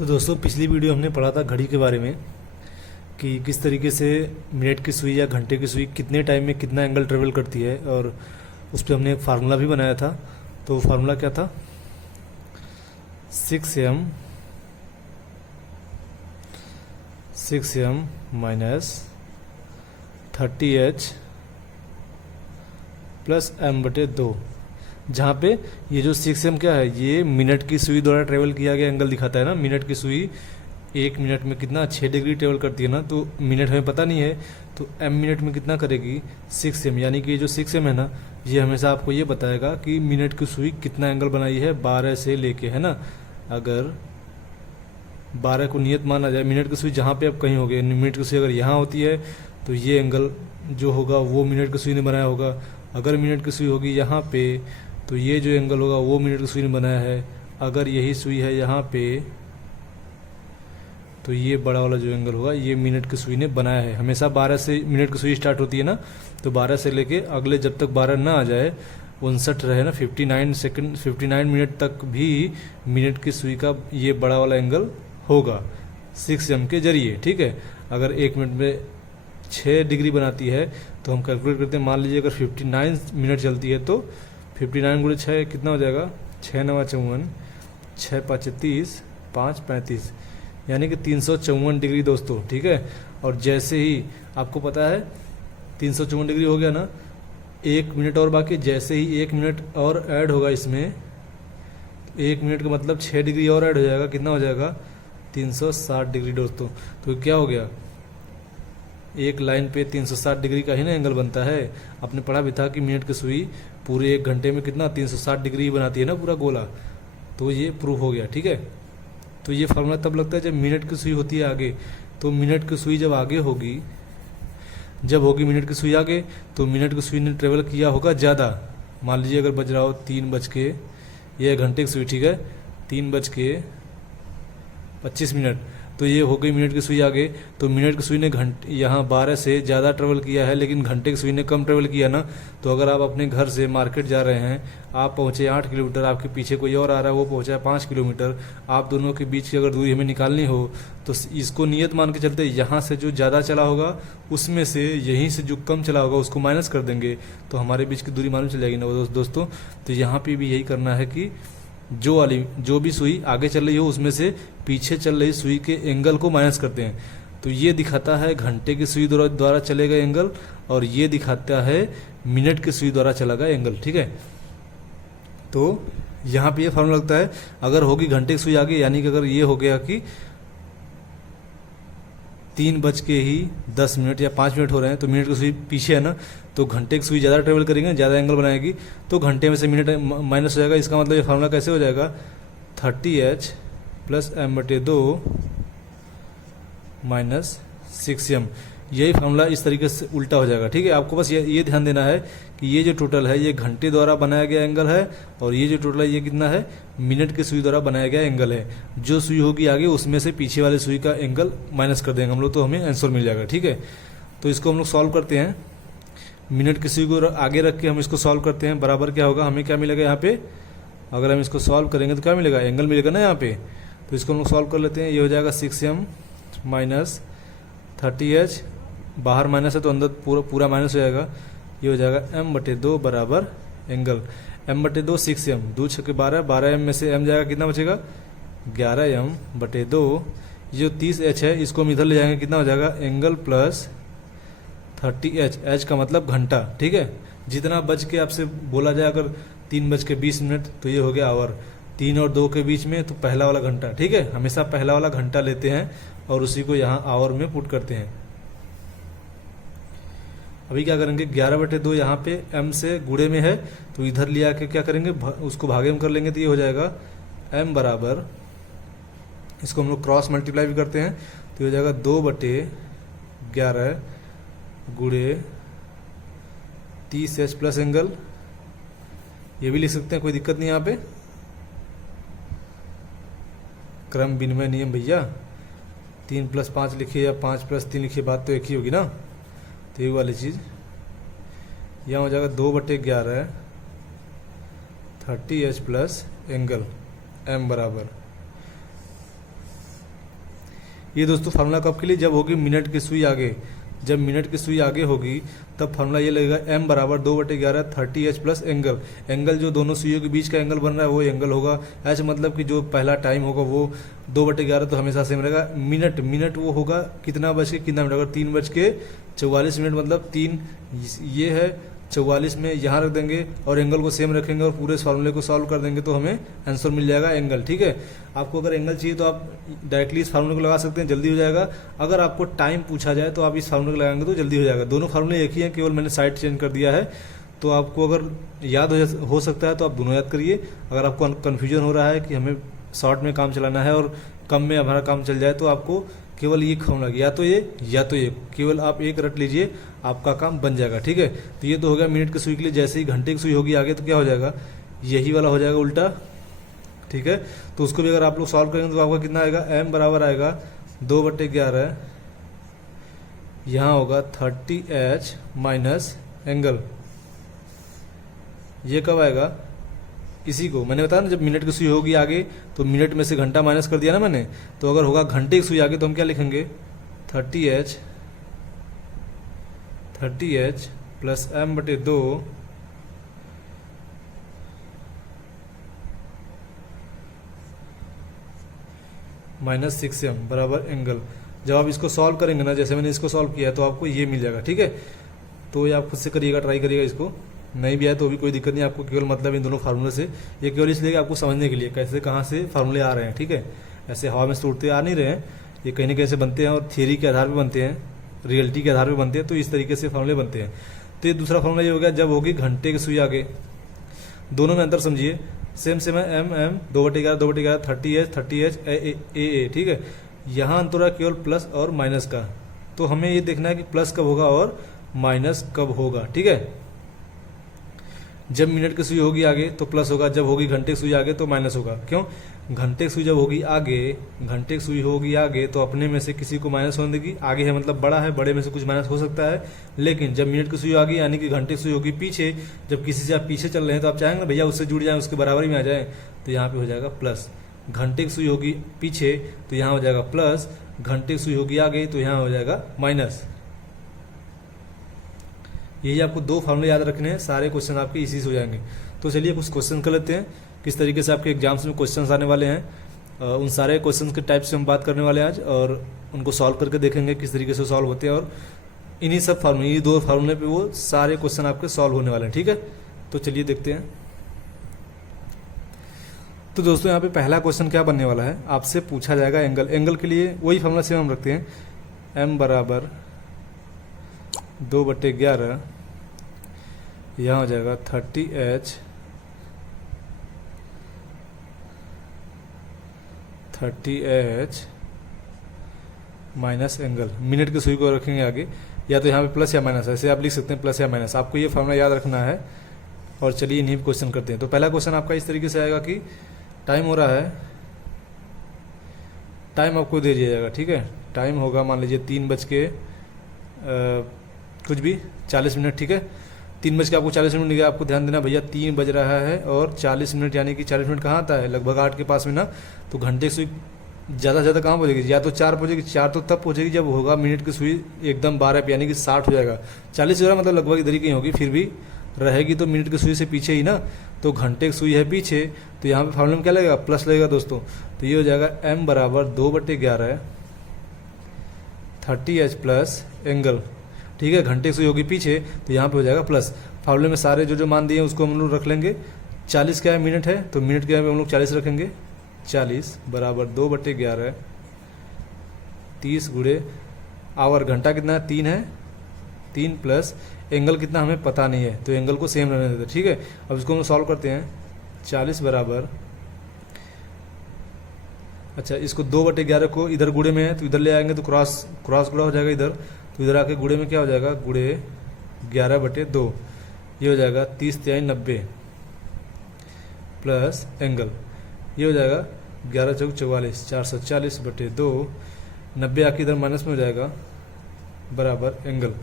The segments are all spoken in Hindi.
तो दोस्तों पिछली वीडियो हमने पढ़ा था घड़ी के बारे में कि किस तरीके से मिनट की सुई या घंटे की सुई कितने टाइम में कितना एंगल ट्रेवल करती है, और उस पर हमने एक फार्मूला भी बनाया था। तो वो फार्मूला क्या था? 6m minus 30h plus m/2, जहाँ पे ये जो 6m क्या है, ये मिनट की सुई द्वारा ट्रेवल किया गया एंगल दिखाता है ना। मिनट की सुई 1 मिनट में कितना 6 डिग्री ट्रेवल करती है ना, तो मिनट हमें पता नहीं है, तो m मिनट में कितना करेगी 6m, यानी कि ये जो 6m है ना, ये हमेशा आपको ये बताएगा कि मिनट की सुई कितना एंगल बनाई है 12 से लेके, है ना। अगर 12 को नियत माना जाए, मिनट की सुई जहाँ पे अब कहीं होगी, मिनट की सुई अगर यहाँ होती है तो ये एंगल जो होगा वो मिनट की सुई ने बनाया होगा। अगर मिनट की सुई होगी यहाँ पे तो ये जो एंगल होगा वो मिनट की सुई ने बनाया है। अगर यही सुई है यहाँ पे तो ये बड़ा वाला जो एंगल होगा ये मिनट की सुई ने बनाया है। हमेशा 12 से मिनट की सुई स्टार्ट होती है ना, तो 12 से लेके अगले जब तक 12 ना आ जाए, 59 रहे ना, 59 सेकंड 59 मिनट तक भी मिनट की सुई का ये बड़ा वाला एंगल होगा 6m के जरिए। ठीक है, अगर 1 मिनट में 6 डिग्री बनाती है तो हम कैलकुलेट करते हैं, मान लीजिए अगर 59 मिनट चलती है तो 59 गुणे 6 कितना हो जाएगा, 6 9 54, 6 5 30, 5 35, यानी कि 354 डिग्री दोस्तों। ठीक है, और जैसे ही आपको पता है 354 डिग्री हो गया ना, 1 मिनट और बाकी, जैसे ही 1 मिनट और ऐड होगा इसमें, 1 मिनट का मतलब 6 डिग्री और ऐड हो जाएगा, कितना हो जाएगा 360 डिग्री दोस्तों। तो क्या हो गया, एक लाइन पे 360 डिग्री का ही ना एंगल बनता है। आपने पढ़ा भी था कि मिनट की सुई पूरे 1 घंटे में कितना 360 डिग्री बनाती है ना, पूरा गोला। तो ये प्रूव हो गया। ठीक है, तो ये फार्मूला तब लगता है जब मिनट की सुई होती है आगे। तो मिनट की सुई जब आगे होगी, जब होगी मिनट की सुई आगे, तो मिनट की सुई ने ट्रेवल किया होगा ज़्यादा। मान लीजिए अगर बज रहा हो 3 बज के, ये घंटे की सुई, ठीक है, 3 बज के 25 मिनट, तो ये हो गई मिनट की सुई आगे। तो मिनट की सुई ने यहाँ 12 से ज़्यादा ट्रेवल किया है, लेकिन घंटे की सुई ने कम ट्रेवल किया ना। तो अगर आप अपने घर से मार्केट जा रहे हैं, आप पहुँचे 8 किलोमीटर, आपके पीछे कोई और आ रहा है वो पहुँचा है 5 किलोमीटर, आप दोनों के बीच की अगर दूरी हमें निकालनी हो तो इसको नियत मान के चलते, यहाँ से जो ज़्यादा चला होगा उसमें से यहीं से जो कम चला होगा उसको माइनस कर देंगे, तो हमारे बीच की दूरी मालूम चल जाएगी ना दोस्तों। तो यहाँ पर भी यही करना है कि जो भी सुई आगे चल रही हो उसमें से पीछे चल रही सुई के एंगल को माइनस करते हैं। तो ये दिखाता है घंटे की सुई द्वारा चलेगा एंगल, और ये दिखाता है मिनट की सुई द्वारा चला गया एंगल। ठीक है, तो यहाँ पे ये फॉर्मूला लगता है, अगर होगी घंटे की सुई आगे, यानी कि अगर ये हो गया कि 3 बज के ही 10 मिनट या 5 मिनट हो रहे हैं, तो मिनट की सुई पीछे है ना, तो घंटे की सुई ज़्यादा ट्रेवल करेंगे, ज़्यादा एंगल बनाएगी, तो घंटे में से मिनट माइनस हो जाएगा। इसका मतलब ये फार्मूला कैसे हो जाएगा, 30h plus m/2 minus 6m। यही फार्मूला इस तरीके से उल्टा हो जाएगा। ठीक है, आपको बस ये ध्यान देना है कि ये जो टोटल है ये घंटे द्वारा बनाया गया एंगल है, और ये जो टोटल है ये कितना है, मिनट की सुई द्वारा बनाया गया एंगल है। जो सुई होगी आगे उसमें से पीछे वाले सुई का एंगल माइनस कर देंगे हम लोग, तो हमें आंसर मिल जाएगा। ठीक है, तो इसको हम लोग सॉल्व करते हैं। मिनट की सुई को आगे रख के हम इसको सॉल्व करते हैं। बराबर क्या होगा, हमें क्या मिलेगा यहाँ पे, अगर हम इसको सॉल्व करेंगे तो क्या मिलेगा, एंगल मिलेगा ना यहाँ पे। तो इसको हम लोग सॉल्व कर लेते हैं। ये हो जाएगा 6m माइनस 30h, बाहर माइनस है तो अंदर पूरा माइनस हो जाएगा। ये हो जाएगा m/2 बराबर एंगल, m/2 6m, 2 6 12, 12m में से m जाएगा, कितना बचेगा 11m/2। ये जो 30h है इसको हम इधर ले जाएंगे, कितना हो जाएगा एंगल प्लस 30h, h का मतलब घंटा। ठीक है, जितना बज के आपसे बोला जाए, अगर 3 बज के 20 मिनट तो ये हो गया आवर, 3 और 2 के बीच में तो पहला वाला घंटा। ठीक है, हमेशा पहला वाला घंटा लेते हैं और उसी को यहाँ आवर में पुट करते हैं। अभी क्या करेंगे, 11/2 यहाँ पे m से गुणे में है, तो इधर ले आके क्या करेंगे, उसको भागे में कर लेंगे, तो ये हो जाएगा m बराबर, इसको हम लोग क्रॉस मल्टीप्लाई भी करते हैं, तो ये हो जाएगा 2/11 गुणे 30h प्लस एंगल। ये भी लिख सकते हैं, कोई दिक्कत नहीं यहाँ पे, क्रम विनिमय नियम भैया, 3 + 5 लिखिए या 5 + 3 लिखिए, बात तो एक ही होगी ना। तो ये वाली चीज़ यहाँ हो जाएगा 2/11 30h प्लस एंगल m बराबर ये दोस्तों फार्मूला कब के लिए, जब होगी मिनट की सुई आगे, जब मिनट की सुई आगे होगी तब फार्मूला ये लगेगा m बराबर 2/11 30h प्लस एंगल। एंगल जो दोनों सुइयों के बीच का एंगल बन रहा है वो एंगल होगा। h मतलब कि जो पहला टाइम होगा वो 2/11 तो हमेशा सेम रहेगा। मिनट वो होगा कितना बज के कितना मिनट, अगर 3:44 मतलब 3 ये है 44 में यहाँ रख देंगे और एंगल को सेम रखेंगे और पूरे फार्मूले को सॉल्व कर देंगे तो हमें आंसर मिल जाएगा एंगल। ठीक है, आपको अगर एंगल चाहिए तो आप डायरेक्टली इस फार्मूले को लगा सकते हैं, जल्दी हो जाएगा। अगर आपको टाइम पूछा जाए तो आप इस फार्मूले को लगाएंगे तो जल्दी हो जाएगा। दोनों फार्मूले एक ही हैं, केवल मैंने साइड चेंज कर दिया है। तो आपको अगर याद हो सकता है तो आप दोनों याद करिए। अगर आपको कन्फ्यूजन हो रहा है कि हमें शॉर्ट में काम चलाना है और कम में हमारा काम चल जाए तो आपको केवल ये फार्मूला या तो ये केवल आप एक रट लीजिए, आपका काम बन जाएगा। ठीक है, तो ये तो हो गया मिनट की सुई के लिए। जैसे ही घंटे की सुई होगी आगे तो क्या हो जाएगा, यही वाला हो जाएगा उल्टा। ठीक है, तो उसको भी अगर आप लोग सॉल्व करेंगे तो आपका कितना आएगा, m बराबर आएगा 2/11, यहाँ होगा 30h माइनस एंगल। ये कब आएगा, इसी को मैंने बताया ना, जब मिनट की सुई होगी आगे तो मिनट में से घंटा माइनस कर दिया ना मैंने, तो अगर होगा घंटे की सुई आगे तो हम क्या लिखेंगे 30h plus m/2 minus 6m बराबर एंगल। जब आप इसको सॉल्व करेंगे ना, जैसे मैंने इसको सॉल्व किया है तो आपको ये मिल जाएगा। ठीक है, तो ये आप खुद से करिएगा, ट्राई करिएगा। इसको नहीं भी आए तो भी कोई दिक्कत नहीं, आपको केवल मतलब इन दोनों फार्मूले से, ये केवल इसलिए आपको समझने के लिए कैसे कहाँ से फार्मूले आ रहे हैं। ठीक है, ऐसे हवा में से उड़ते आ नहीं रहे हैं, ये कहीं ना कहीं से बनते हैं और थियरी के आधार पर बनते हैं, रियलिटी के आधार पर बनते हैं। तो इस तरीके से फार्मूले बनते हैं। तो ये दूसरा फार्मूला ये हो गया, जब होगी घंटे की सुई आगे। दोनों में अंतर समझिए, सेम है, m 2/11 30h a। ठीक है, यहाँ अंतर है केवल प्लस और माइनस का, तो हमें ये देखना है कि प्लस कब होगा और माइनस कब होगा। ठीक है, जब मिनट की सुई होगी आगे तो प्लस होगा, जब होगी घंटे की सुई आगे तो माइनस होगा। क्यों, घंटे की सुई जब होगी आगे, घंटे की सुई होगी आगे तो अपने में से किसी को माइनस होने देगी। आगे है मतलब बड़ा है, बड़े में से कुछ माइनस हो सकता है। लेकिन जब मिनट की सुई आगे यानी कि घंटे की सुई होगी पीछे, जब किसी से आप पीछे चल रहे हैं तो आप चाहेंगे ना भैया उससे जुड़ जाए, उसके बराबरी में आ जाए, तो यहाँ पे हो जाएगा प्लस। घंटे की सुई होगी पीछे तो यहाँ हो जाएगा प्लस, घंटे की सुई होगी आगे तो यहाँ हो जाएगा माइनस। यही आपको दो फार्मूले याद रखने हैं, सारे क्वेश्चन आपके इसी से हो जाएंगे। तो चलिए कुछ क्वेश्चन कर लेते हैं, किस तरीके से आपके एग्जाम्स में क्वेश्चंस आने वाले हैं। उन सारे क्वेश्चंस के टाइप से हम बात करने वाले हैं आज, और उनको सॉल्व करके देखेंगे किस तरीके से सॉल्व होते हैं। और इन्हीं सब फार्मूले, ये दो फार्मूले पे वो सारे क्वेश्चन आपके सॉल्व होने वाले हैं। ठीक है, तो चलिए देखते हैं। तो दोस्तों यहाँ पे पहला क्वेश्चन क्या बनने वाला है, आपसे पूछा जाएगा एंगल। एंगल के लिए वही फार्मूला सेम हम रखते हैं, m बराबर 2/11, यहाँ हो जाएगा 30h माइनस एंगल। मिनट की सुई को रखेंगे आगे, या तो यहाँ पे प्लस या माइनस, ऐसे आप लिख सकते हैं प्लस या माइनस। आपको ये फार्मूला याद रखना है। और चलिए इन्हीं पे क्वेश्चन करते हैं। तो पहला क्वेश्चन आपका इस तरीके से आएगा कि टाइम हो रहा है, टाइम आपको दे दिया जाएगा। ठीक है, टाइम होगा मान लीजिए 3:40। ठीक है, 3 आपको 40 मिनट निकला। आपको ध्यान देना भैया 3 बज रहा है और 40 मिनट, यानी कि 40 मिनट कहाँ आता है, लगभग 8 के पास में ना। तो घंटे की सुई ज़्यादा से ज़्यादा कहाँ पहुँचेगी, या तो 4 पहुँचेगी। 4 तो तब पहुँचेगी जब होगा मिनट की सुई एकदम 12 पे, यानी कि 60 हो जाएगा। 40 हो रहा मतलब लगभग इधर ही कहीं होगी, फिर भी रहेगी तो मिनट की सुई से पीछे ही ना। तो घंटे की सुई है पीछे, तो यहाँ पे फार्मूला में क्या लगेगा, प्लस लगेगा दोस्तों। तो ये हो जाएगा m बराबर 2/11 30h प्लस एंगल। ठीक है, घंटे की सुई होगी पीछे तो यहाँ पे हो जाएगा प्लस। फार्मूले में सारे जो मान दिए हैं उसको हम लोग रख लेंगे। 40 क्या है, मिनट है, तो मिनट के यहाँ पे हम लोग 40 रखेंगे। 40 बराबर 2/11 30 गुणे आवर, घंटा कितना है 3 है, 3 प्लस एंगल कितना हमें पता नहीं है, तो एंगल को सेम रहने देते। ठीक है, अब इसको हम सॉल्व करते हैं। 40 बराबर, अच्छा इसको 2/11 को इधर गुणे में है तो इधर ले आएंगे तो क्रॉस गुणा हो जाएगा इधर, तो इधर आके गुणे में क्या हो जाएगा, गुणे 11/2, ये हो जाएगा 30×3 90 प्लस एंगल, ये हो जाएगा 11×4 44, 440/2, 90 आके इधर माइनस में हो जाएगा बराबर एंगल।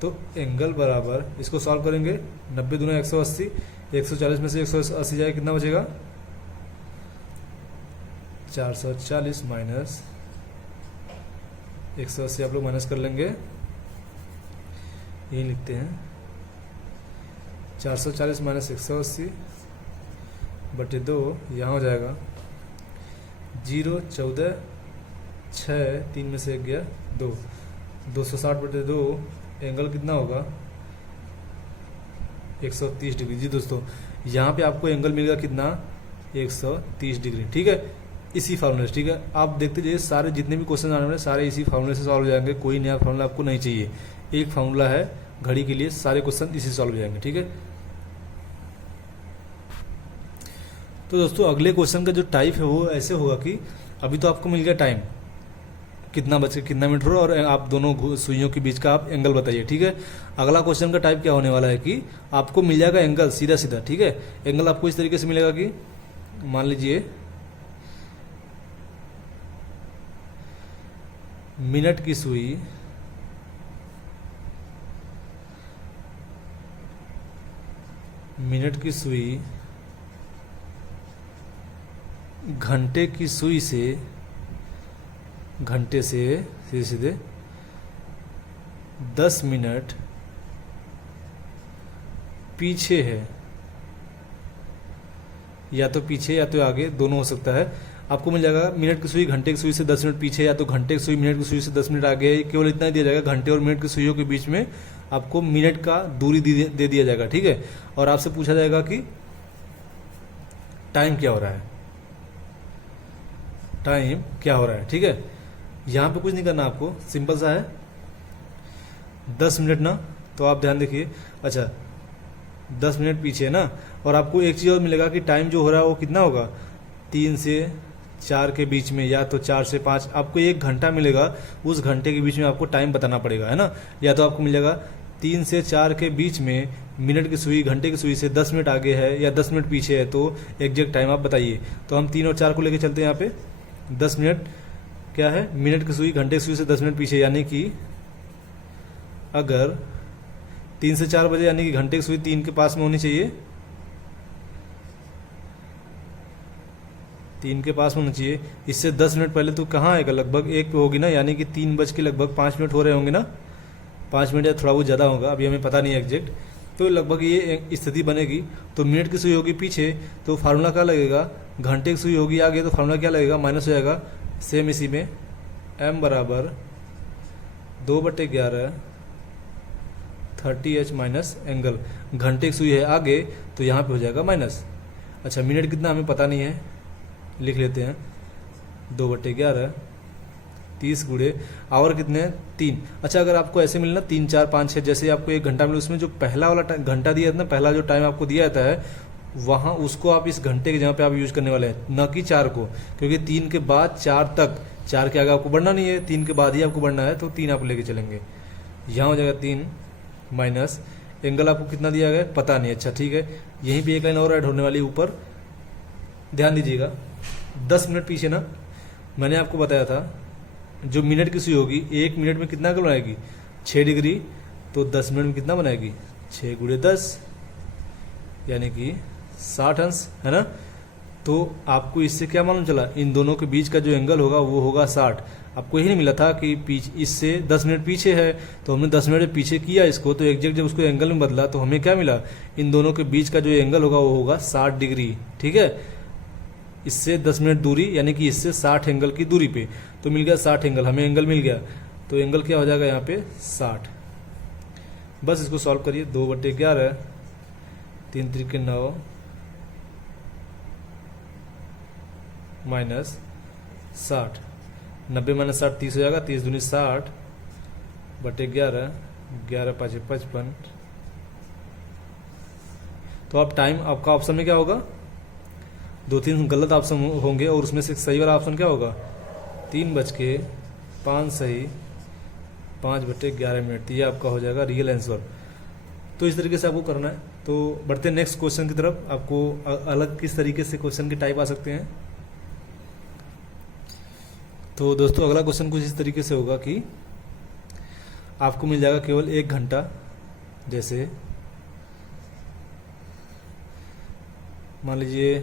तो एंगल बराबर, इसको सॉल्व करेंगे, 90 दूना 180, 140 में से 180 जाएगा, कितना बचेगा 440 माइनस 180 आप लोग माइनस कर लेंगे, यही लिखते हैं 440 माइनस 180 बटे 2, यहाँ हो जाएगा 0, 14, 6, 3 में से 1 गया 2, 260 बटे 2, एंगल कितना होगा 130 डिग्री। जी दोस्तों, यहाँ पे आपको एंगल मिलेगा कितना 130 डिग्री। ठीक है, इसी फार्मूले से। ठीक है, आप देखते जाइए सारे जितने भी क्वेश्चन आने वाले सारे इसी फार्मूले से सॉल्व हो जाएंगे, कोई नया फार्मूला आपको नहीं चाहिए। एक फार्मूला है घड़ी के लिए, सारे क्वेश्चन इसी सॉल्व हो जाएंगे। ठीक है, तो दोस्तों अगले क्वेश्चन का जो टाइप है वो ऐसे होगा कि अभी तो आपको मिल गया टाइम कितना बचे कितना मिनट हो रहा है और आप दोनों सुइयों के बीच का आप एंगल बताइए। ठीक है, अगला क्वेश्चन का टाइप क्या होने वाला है कि आपको मिल जाएगा एंगल सीधा सीधा। ठीक है, एंगल आपको इस तरीके से मिलेगा कि मान लीजिए मिनट की सुई घंटे की सुई से घंटे से सीधे सीधे 10 मिनट पीछे है, या तो पीछे या तो आगे, दोनों हो सकता है। आपको मिल जाएगा मिनट की सुई घंटे की सुई से 10 मिनट पीछे, या तो घंटे की सुई मिनट की सुई से 10 मिनट आगे है। केवल इतना ही दिया जाएगा, घंटे और मिनट की सुइयों के बीच में आपको मिनट का दूरी दे दिया जाएगा। ठीक है, और आपसे पूछा जाएगा कि टाइम क्या हो रहा है, टाइम क्या हो रहा है। ठीक है, यहाँ पे कुछ नहीं करना आपको, सिंपल सा है 10 मिनट ना, तो आप ध्यान देखिए। अच्छा 10 मिनट पीछे है ना, और आपको एक चीज़ और मिलेगा कि टाइम जो हो रहा है वो कितना होगा 3 से 4 के बीच में, या तो 4 से 5, आपको 1 घंटा मिलेगा, उस घंटे के बीच में आपको टाइम बताना पड़ेगा, है ना। या तो आपको मिल जाएगा 3 से 4 के बीच में मिनट की सुई घंटे की सुई से 10 मिनट आगे है या 10 मिनट पीछे है, तो एग्जैक्ट टाइम आप बताइए। तो हम 3 और 4 को लेके चलते हैं। यहाँ पे 10 मिनट क्या है, मिनट की सुई घंटे की सुई से 10 मिनट पीछे, यानी कि अगर 3 से 4 बजे, यानी कि घंटे की सुई 3 के पास में होनी चाहिए, 3 के पास में होना चाहिए। इससे 10 मिनट पहले तो कहाँ आएगा, लगभग 1 पे होगी ना, यानी कि 3 बज के लगभग 5 मिनट हो रहे होंगे ना, 5 मिनट या थोड़ा बहुत ज़्यादा होगा, अभी हमें पता नहीं है एग्जैक्ट। तो लगभग ये स्थिति बनेगी। तो मिनट की सुई होगी पीछे, तो फार्मूला क्या लगेगा, घंटे की सुई होगी आगे, तो फार्मूला क्या लगेगा, माइनस हो जाएगा। सेम इसी में m बराबर 2/11 30h माइनस एंगल, घंटे की सुई है आगे तो यहाँ पे हो जाएगा माइनस। अच्छा मिनट कितना हमें पता नहीं है, लिख लेते हैं 2/11 30 गुणे आवर कितने 3। अच्छा अगर आपको ऐसे मिलना 3 4 5 6, जैसे आपको 1 घंटा मिले, उसमें जो पहला वाला घंटा दिया था ना, पहला जो टाइम आपको दिया जाता है वहाँ उसको आप इस घंटे के जहाँ पे आप यूज करने वाले हैं, न कि 4 को, क्योंकि 3 के बाद 4 तक, 4 के आगे आपको बढ़ना नहीं है, 3 के बाद ही आपको बढ़ना है, तो 3 आप लेके चलेंगे। यहाँ हो जाएगा 3 माइनस एंगल आपको कितना दिया गया पता नहीं। अच्छा ठीक है, यहीं पे एक लाइन और ऐड होने वाली ऊपर, ध्यान दीजिएगा। 10 मिनट पीछे ना, मैंने आपको बताया था जो मिनट की सुई होगी 1 मिनट में कितना एंगल बनाएगी 6 डिग्री, तो 10 मिनट में कितना बनाएगी 6 गुणे 10, यानी कि 60 अंश, है ना। तो आपको इससे क्या मालूम चला, इन दोनों के बीच का जो एंगल होगा वो होगा 60। आपको यही नहीं मिला था कि इससे 10 मिनट पीछे है, तो हमने 10 मिनट पीछे किया इसको, तो एग्जैक्ट जब उसको एंगल में बदला तो हमें क्या मिला, इन दोनों के बीच का जो एंगल होगा वो होगा 60 डिग्री। ठीक है, इससे 10 मिनट दूरी, यानी कि इससे 60 एंगल की दूरी पे, तो मिल गया 60 एंगल, हमें एंगल मिल गया। तो एंगल क्या हो जाएगा यहाँ पे 60। बस इसको सॉल्व करिए, 2/11 3 त्रिके 9 माइनस 60, 90 माइनस 60 30 हो जाएगा, 30 दूनी 60 बटे 11, 11 5 55। तो अब टाइम आपका ऑप्शन में क्या होगा, 2-3 गलत ऑप्शन होंगे और उसमें से सही वाला ऑप्शन क्या होगा 3:05 सही 5/11 मिनट, ये आपका हो जाएगा रियल आंसर। तो इस तरीके से आपको करना है। तो बढ़ते हैं नेक्स्ट क्वेश्चन की तरफ। आपको अलग किस तरीके से क्वेश्चन के टाइप आ सकते हैं। तो दोस्तों अगला क्वेश्चन कुछ इस तरीके से होगा कि आपको मिल जाएगा केवल 1 घंटा, जैसे मान लीजिए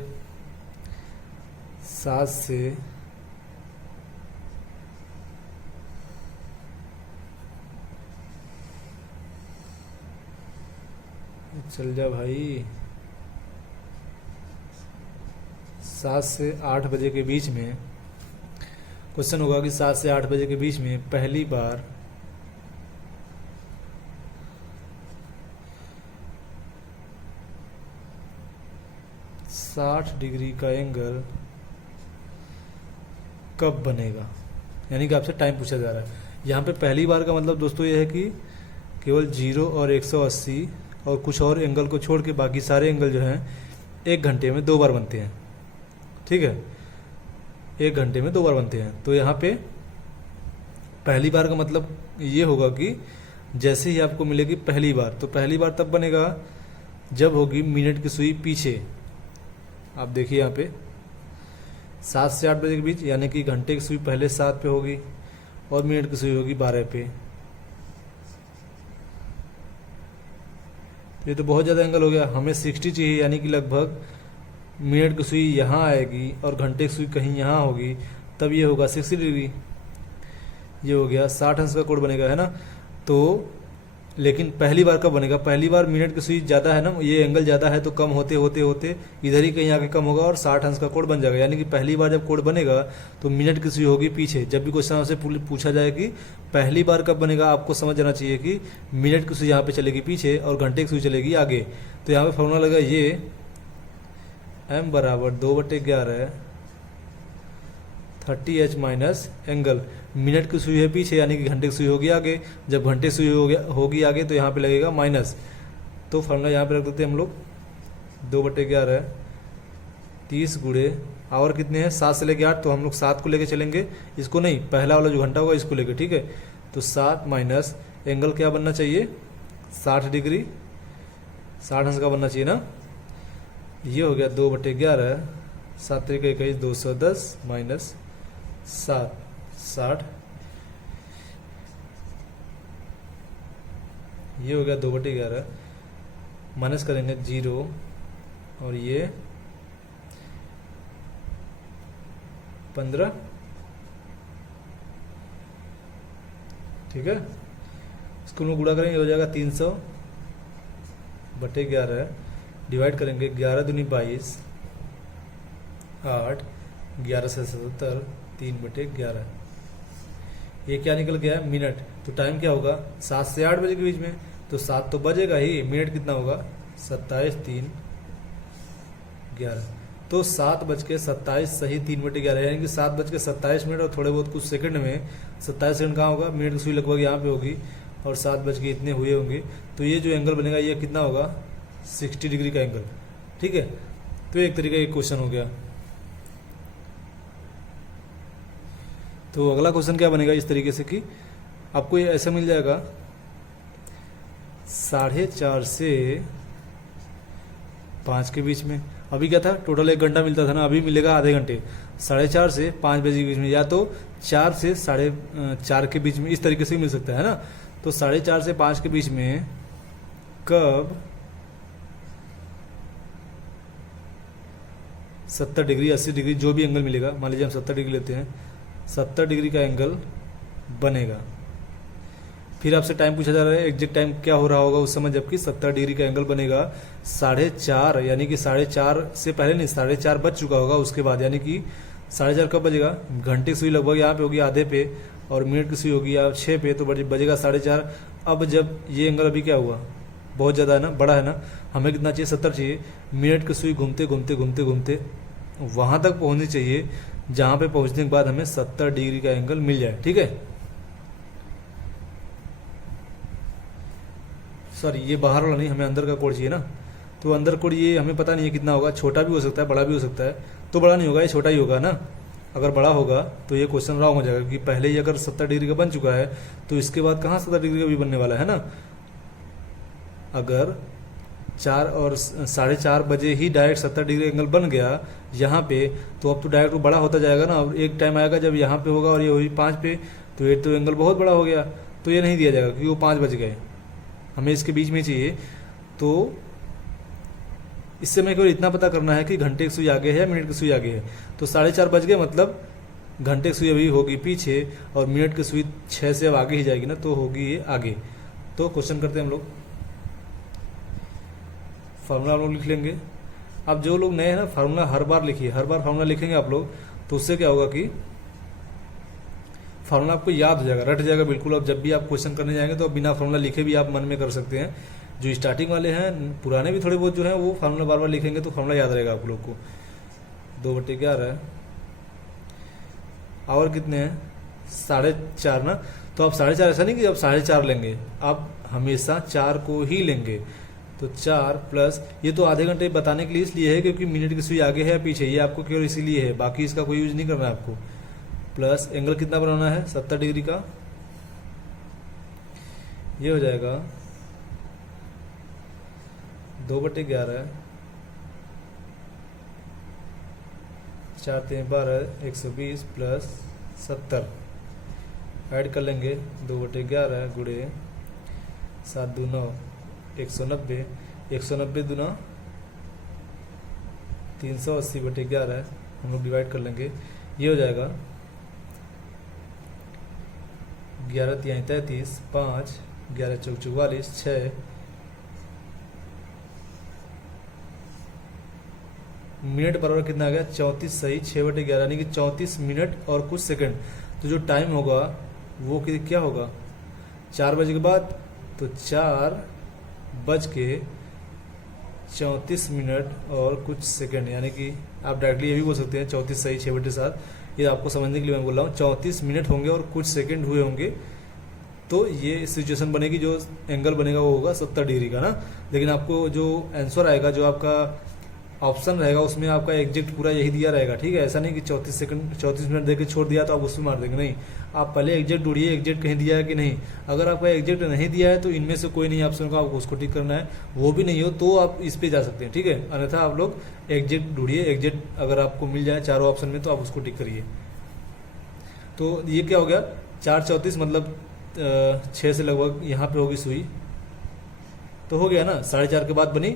7 से चल जा भाई। 7 से 8 बजे के बीच में क्वेश्चन होगा कि 7 से 8 बजे के बीच में पहली बार साठ डिग्री का एंगल कब बनेगा, यानी कि आपसे टाइम पूछा जा रहा है। यहाँ पे पहली बार का मतलब दोस्तों ये है कि केवल 0 और 180 और कुछ और एंगल को छोड़ के बाकी सारे एंगल जो हैं 1 घंटे में 2 बार बनते हैं। ठीक है, 1 घंटे में 2 बार बनते हैं। तो यहाँ पे पहली बार का मतलब ये होगा कि जैसे ही आपको मिलेगी पहली बार, तो पहली बार तब बनेगा जब होगी मिनट की सुई पीछे। आप देखिए यहाँ पे 7 से 8 बजे के बीच, यानी कि घंटे की सुई पहले 7 पे होगी और मिनट की सुई होगी 12 पे। ये तो बहुत ज़्यादा एंगल हो गया, हमें 60 चाहिए, यानी कि लगभग मिनट की सुई यहाँ आएगी और घंटे की सुई कहीं यहाँ होगी, तब ये होगा 60 डिग्री। ये हो गया 60 अंश का कोण बनेगा, है ना। तो लेकिन पहली बार कब बनेगा, पहली बार मिनट की सुई ज़्यादा है ना, ये एंगल ज़्यादा है तो कम होते होते होते इधर ही कहीं आके कम होगा और 60 अंश का कोण बन जाएगा। यानी कि पहली बार जब कोण बनेगा तो मिनट की सुई होगी पीछे। जब भी क्वेश्चन आपसे पूछा जाए कि पहली बार कब बनेगा, आपको समझ जाना चाहिए कि मिनट की सुई यहाँ पे चलेगी पीछे और घंटे की सुई चलेगी आगे। तो यहाँ पे फॉर्मूला लगा ये m बराबर 2/11 30h माइनस एंगल। मिनट की सुई है पीछे, यानी कि घंटे की सुई होगी आगे। जब घंटे की सुई होगी आगे तो यहाँ पे लगेगा माइनस। तो फॉर्मूला यहाँ पे रख देते हैं हम लोग 2/11 30 गुणे आवर कितने हैं 7 से लेके 8, तो हम लोग 7 को लेके चलेंगे, इसको नहीं, पहला वाला जो घंटा होगा इसको लेके। ठीक है, तो 7 माइनस एंगल क्या बनना चाहिए 60 डिग्री, 60 अंश का बनना चाहिए ना। ये हो गया 2/11 7 × 21 210 माइनस 7 60। ये हो गया 2/11 माइनस करेंगे 0 और ये 15। ठीक है, इसको हम गुणा करेंगे, हो जाएगा 300/11 डिवाइड करेंगे 11 दूनी 22 8 11 से 77 3/11। ये क्या निकल गया है मिनट। तो टाइम क्या होगा 7 से 8 बजे के बीच में, तो 7 तो बजेगा ही, मिनट कितना होगा 27 3 11। तो 7:27 सही 3/11, यानी कि 7:27 और थोड़े बहुत कुछ सेकंड में 27 सेकंड कहाँ होगा, मिनट की सुई लगभग यहाँ पे होगी और 7 बज के इतने हुए होंगे। तो ये जो एंगल बनेगा ये कितना होगा 60 डिग्री का एंगल। ठीक है, तो एक तरीके का क्वेश्चन हो गया। तो अगला क्वेश्चन क्या बनेगा इस तरीके से कि आपको ये ऐसा मिल जाएगा 4:30 से 5 के बीच में। अभी क्या था टोटल 1 घंटा मिलता था ना, अभी मिलेगा आधे घंटे। 4:30 से 5 बजे के बीच में, या तो 4 से 4:30 के बीच में, इस तरीके से मिल सकता है ना। तो 4:30 से 5 के बीच में कब 70 डिग्री 80 डिग्री जो भी एंगल मिलेगा, मान लीजिए हम 70 डिग्री लेते हैं, 70 डिग्री का एंगल बनेगा। फिर आपसे टाइम पूछा जा रहा है एग्जैक्ट टाइम क्या हो रहा होगा उस समय जबकि 70 डिग्री का एंगल बनेगा 4:30, यानी कि 4:30 से पहले नहीं, 4:30 बज चुका होगा उसके बाद, यानी कि 4:30 कब बजेगा, घंटे की सुई लगभग यहाँ पे होगी आधे पे और मिनट की सुई होगी यहाँ 6 पे, तो बजेगा 4:30। अब जब ये एंगल अभी क्या हुआ बहुत ज़्यादा है ना, बड़ा है ना, हमें कितना चाहिए 70 चाहिए। मिनट की सुई घूमते घूमते घूमते घूमते वहाँ तक पहुँचनी चाहिए जहाँ पे पहुँचने के बाद हमें 70 डिग्री का एंगल मिल जाए। ठीक है, सॉरी ये बाहर वाला नहीं, हमें अंदर का कोण चाहिए ना। तो अंदर कोण ये हमें पता नहीं है कितना होगा, छोटा भी हो सकता है बड़ा भी हो सकता है। तो बड़ा नहीं होगा, ये छोटा ही होगा ना। अगर बड़ा होगा तो ये क्वेश्चन रॉन्ग हो जाएगा, क्योंकि पहले ही अगर 70 डिग्री का बन चुका है तो इसके बाद कहाँ 70 डिग्री का भी बनने वाला है ना। अगर 4 और 4:30 बजे ही डायरेक्ट 70 डिग्री एंगल बन गया यहाँ पे, तो अब तो डायरेक्ट वो बड़ा होता जाएगा ना। और एक टाइम आएगा जब यहाँ पे होगा और ये हुई 5 पे, तो ये तो एंगल बहुत बड़ा हो गया, तो ये नहीं दिया जाएगा क्योंकि वो 5 बज गए, हमें इसके बीच में चाहिए। तो इससे हमें केवल इतना पता करना है कि घंटे की सुई आगे है या मिनट की सुई आगे है। तो 4:30 बज गए मतलब घंटे की सुई अभी होगी पीछे और मिनट की सुई 6 से अब आगे ही जाएगी ना, तो होगी ये आगे। तो क्वेश्चन करते हैं हम लोग। फार्मूला आप लोग लिख लेंगे। अब जो लोग नए हैं ना, फार्मूला हर बार लिखिए, हर बार फार्मूला लिखेंगे आप लोग, तो उससे क्या होगा कि फार्मूला आपको याद हो जाएगा, रट जाएगा बिल्कुल। अब जब भी आप क्वेश्चन करने जाएंगे तो बिना फार्मूला लिखे भी आप मन में कर सकते हैं। जो स्टार्टिंग वाले हैं, पुराने भी थोड़े बहुत जो हैं, वो फार्मूला बार बार लिखेंगे तो फार्मूला याद रहेगा आप लोग को। 2/11 और कितने हैं, 4.5 ना। तो आप 4.5 ऐसा नहीं कि आप 4.5 लेंगे, आप हमेशा 4 को ही लेंगे। तो 4 प्लस, ये तो आधे घंटे बताने के लिए इसलिए है क्योंकि मिनट की सुई आगे है या पीछे, ये आपको केवल इसीलिए है, बाकी इसका कोई यूज नहीं करना है आपको। प्लस एंगल कितना बनाना है, 70 डिग्री का। ये हो जाएगा 2/11, 4 3 12, 120 प्लस 70 ऐड कर लेंगे। 2/11 गुणे 7 2 9, 190, 190 दूना 380/11 हम लोग डिवाइड कर लेंगे। ये हो जाएगा 11 3 33, 5 11 4 44, 6 मिनट बराबर कितना आ गया, 34 सही, 6/11 यानी कि 34 मिनट और कुछ सेकंड। तो जो टाइम होगा वो क्या होगा, 4 बजे के बाद, तो 4:34 और कुछ सेकंड, यानी कि आप डायरेक्टली ये भी बोल सकते हैं 34 सही 6/7। ये आपको समझने के लिए मैं बोल रहा हूँ, 34 मिनट होंगे और कुछ सेकंड हुए होंगे, तो ये सिचुएशन बनेगी। जो एंगल बनेगा वो होगा 70 डिग्री का ना। लेकिन आपको जो आंसर आएगा, जो आपका ऑप्शन रहेगा, उसमें आपका एग्जैक्ट पूरा यही दिया रहेगा, ठीक है। ऐसा नहीं कि 34 मिनट देके छोड़ दिया तो आप उसमें मार देंगे, नहीं। आप पहले एग्जैक्ट ढूंढिए, एग्जैक्ट कहीं दिया है कि नहीं। अगर आपका एग्जैक्ट नहीं दिया है तो इनमें से कोई नहीं ऑप्शन का, आपको उसको टिक करना है। वो भी नहीं हो तो आप इस पे जा सकते हैं, ठीक है। अन्यथा आप लोग एग्जैक्ट ढूंढिए, एग्जैक्ट अगर आपको मिल जाए चारों ऑप्शन में तो आप उसको टिक करिए। तो ये क्या हो गया, 4:34 मतलब 6 से लगभग यहाँ पे होगी सुई, तो हो गया ना। 4:30 के बाद बनी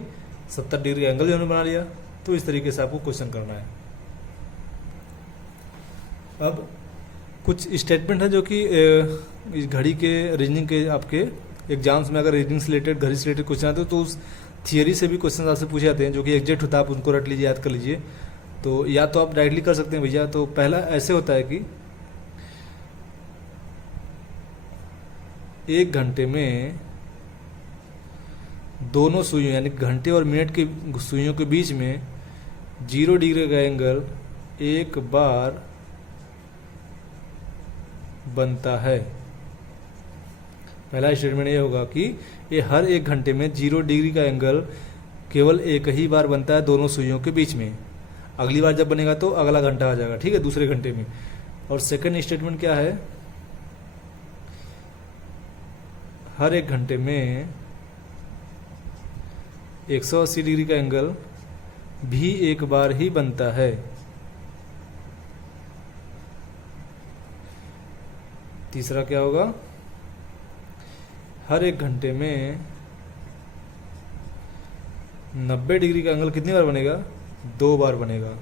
70 डिग्री एंगल जो हमने बना लिया। तो इस तरीके से आपको क्वेश्चन करना है। अब कुछ स्टेटमेंट है जो कि इस घड़ी के रीजनिंग के आपके एग्जाम्स में, अगर रीजनिंग से रिलेटेड, घड़ी से रिलेटेड क्वेश्चन आते हैं तो उस थियरी से भी क्वेश्चन आपसे पूछे जाते हैं, जो कि एग्जैक्ट होता है, आप उनको रट लीजिए, याद कर लीजिए। तो या तो आप डायरेक्टली कर सकते हैं भैया। तो पहला ऐसे होता है कि 1 घंटे में दोनों सुइयों यानी घंटे और मिनट की सुइयों के बीच में 0 डिग्री का एंगल एक बार बनता है। पहला स्टेटमेंट ये होगा कि ये हर 1 घंटे में 0 डिग्री का एंगल केवल एक ही बार बनता है दोनों सुइयों के बीच में। अगली बार जब बनेगा तो अगला घंटा आ जाएगा, ठीक है, दूसरे घंटे में। और सेकंड स्टेटमेंट क्या है, हर 1 घंटे में 180 डिग्री का एंगल भी एक बार ही बनता है। तीसरा क्या होगा, हर 1 घंटे में 90 डिग्री का एंगल कितनी बार बनेगा, 2 बार बनेगा।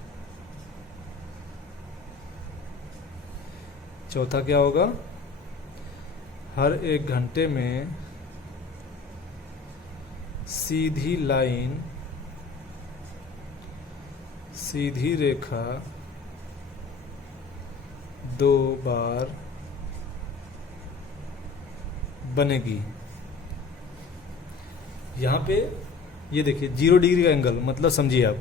चौथा क्या होगा, हर 1 घंटे में सीधी लाइन, सीधी रेखा 2 बार बनेगी। यहाँ पे ये देखिए 0 डिग्री का एंगल मतलब समझिए आप,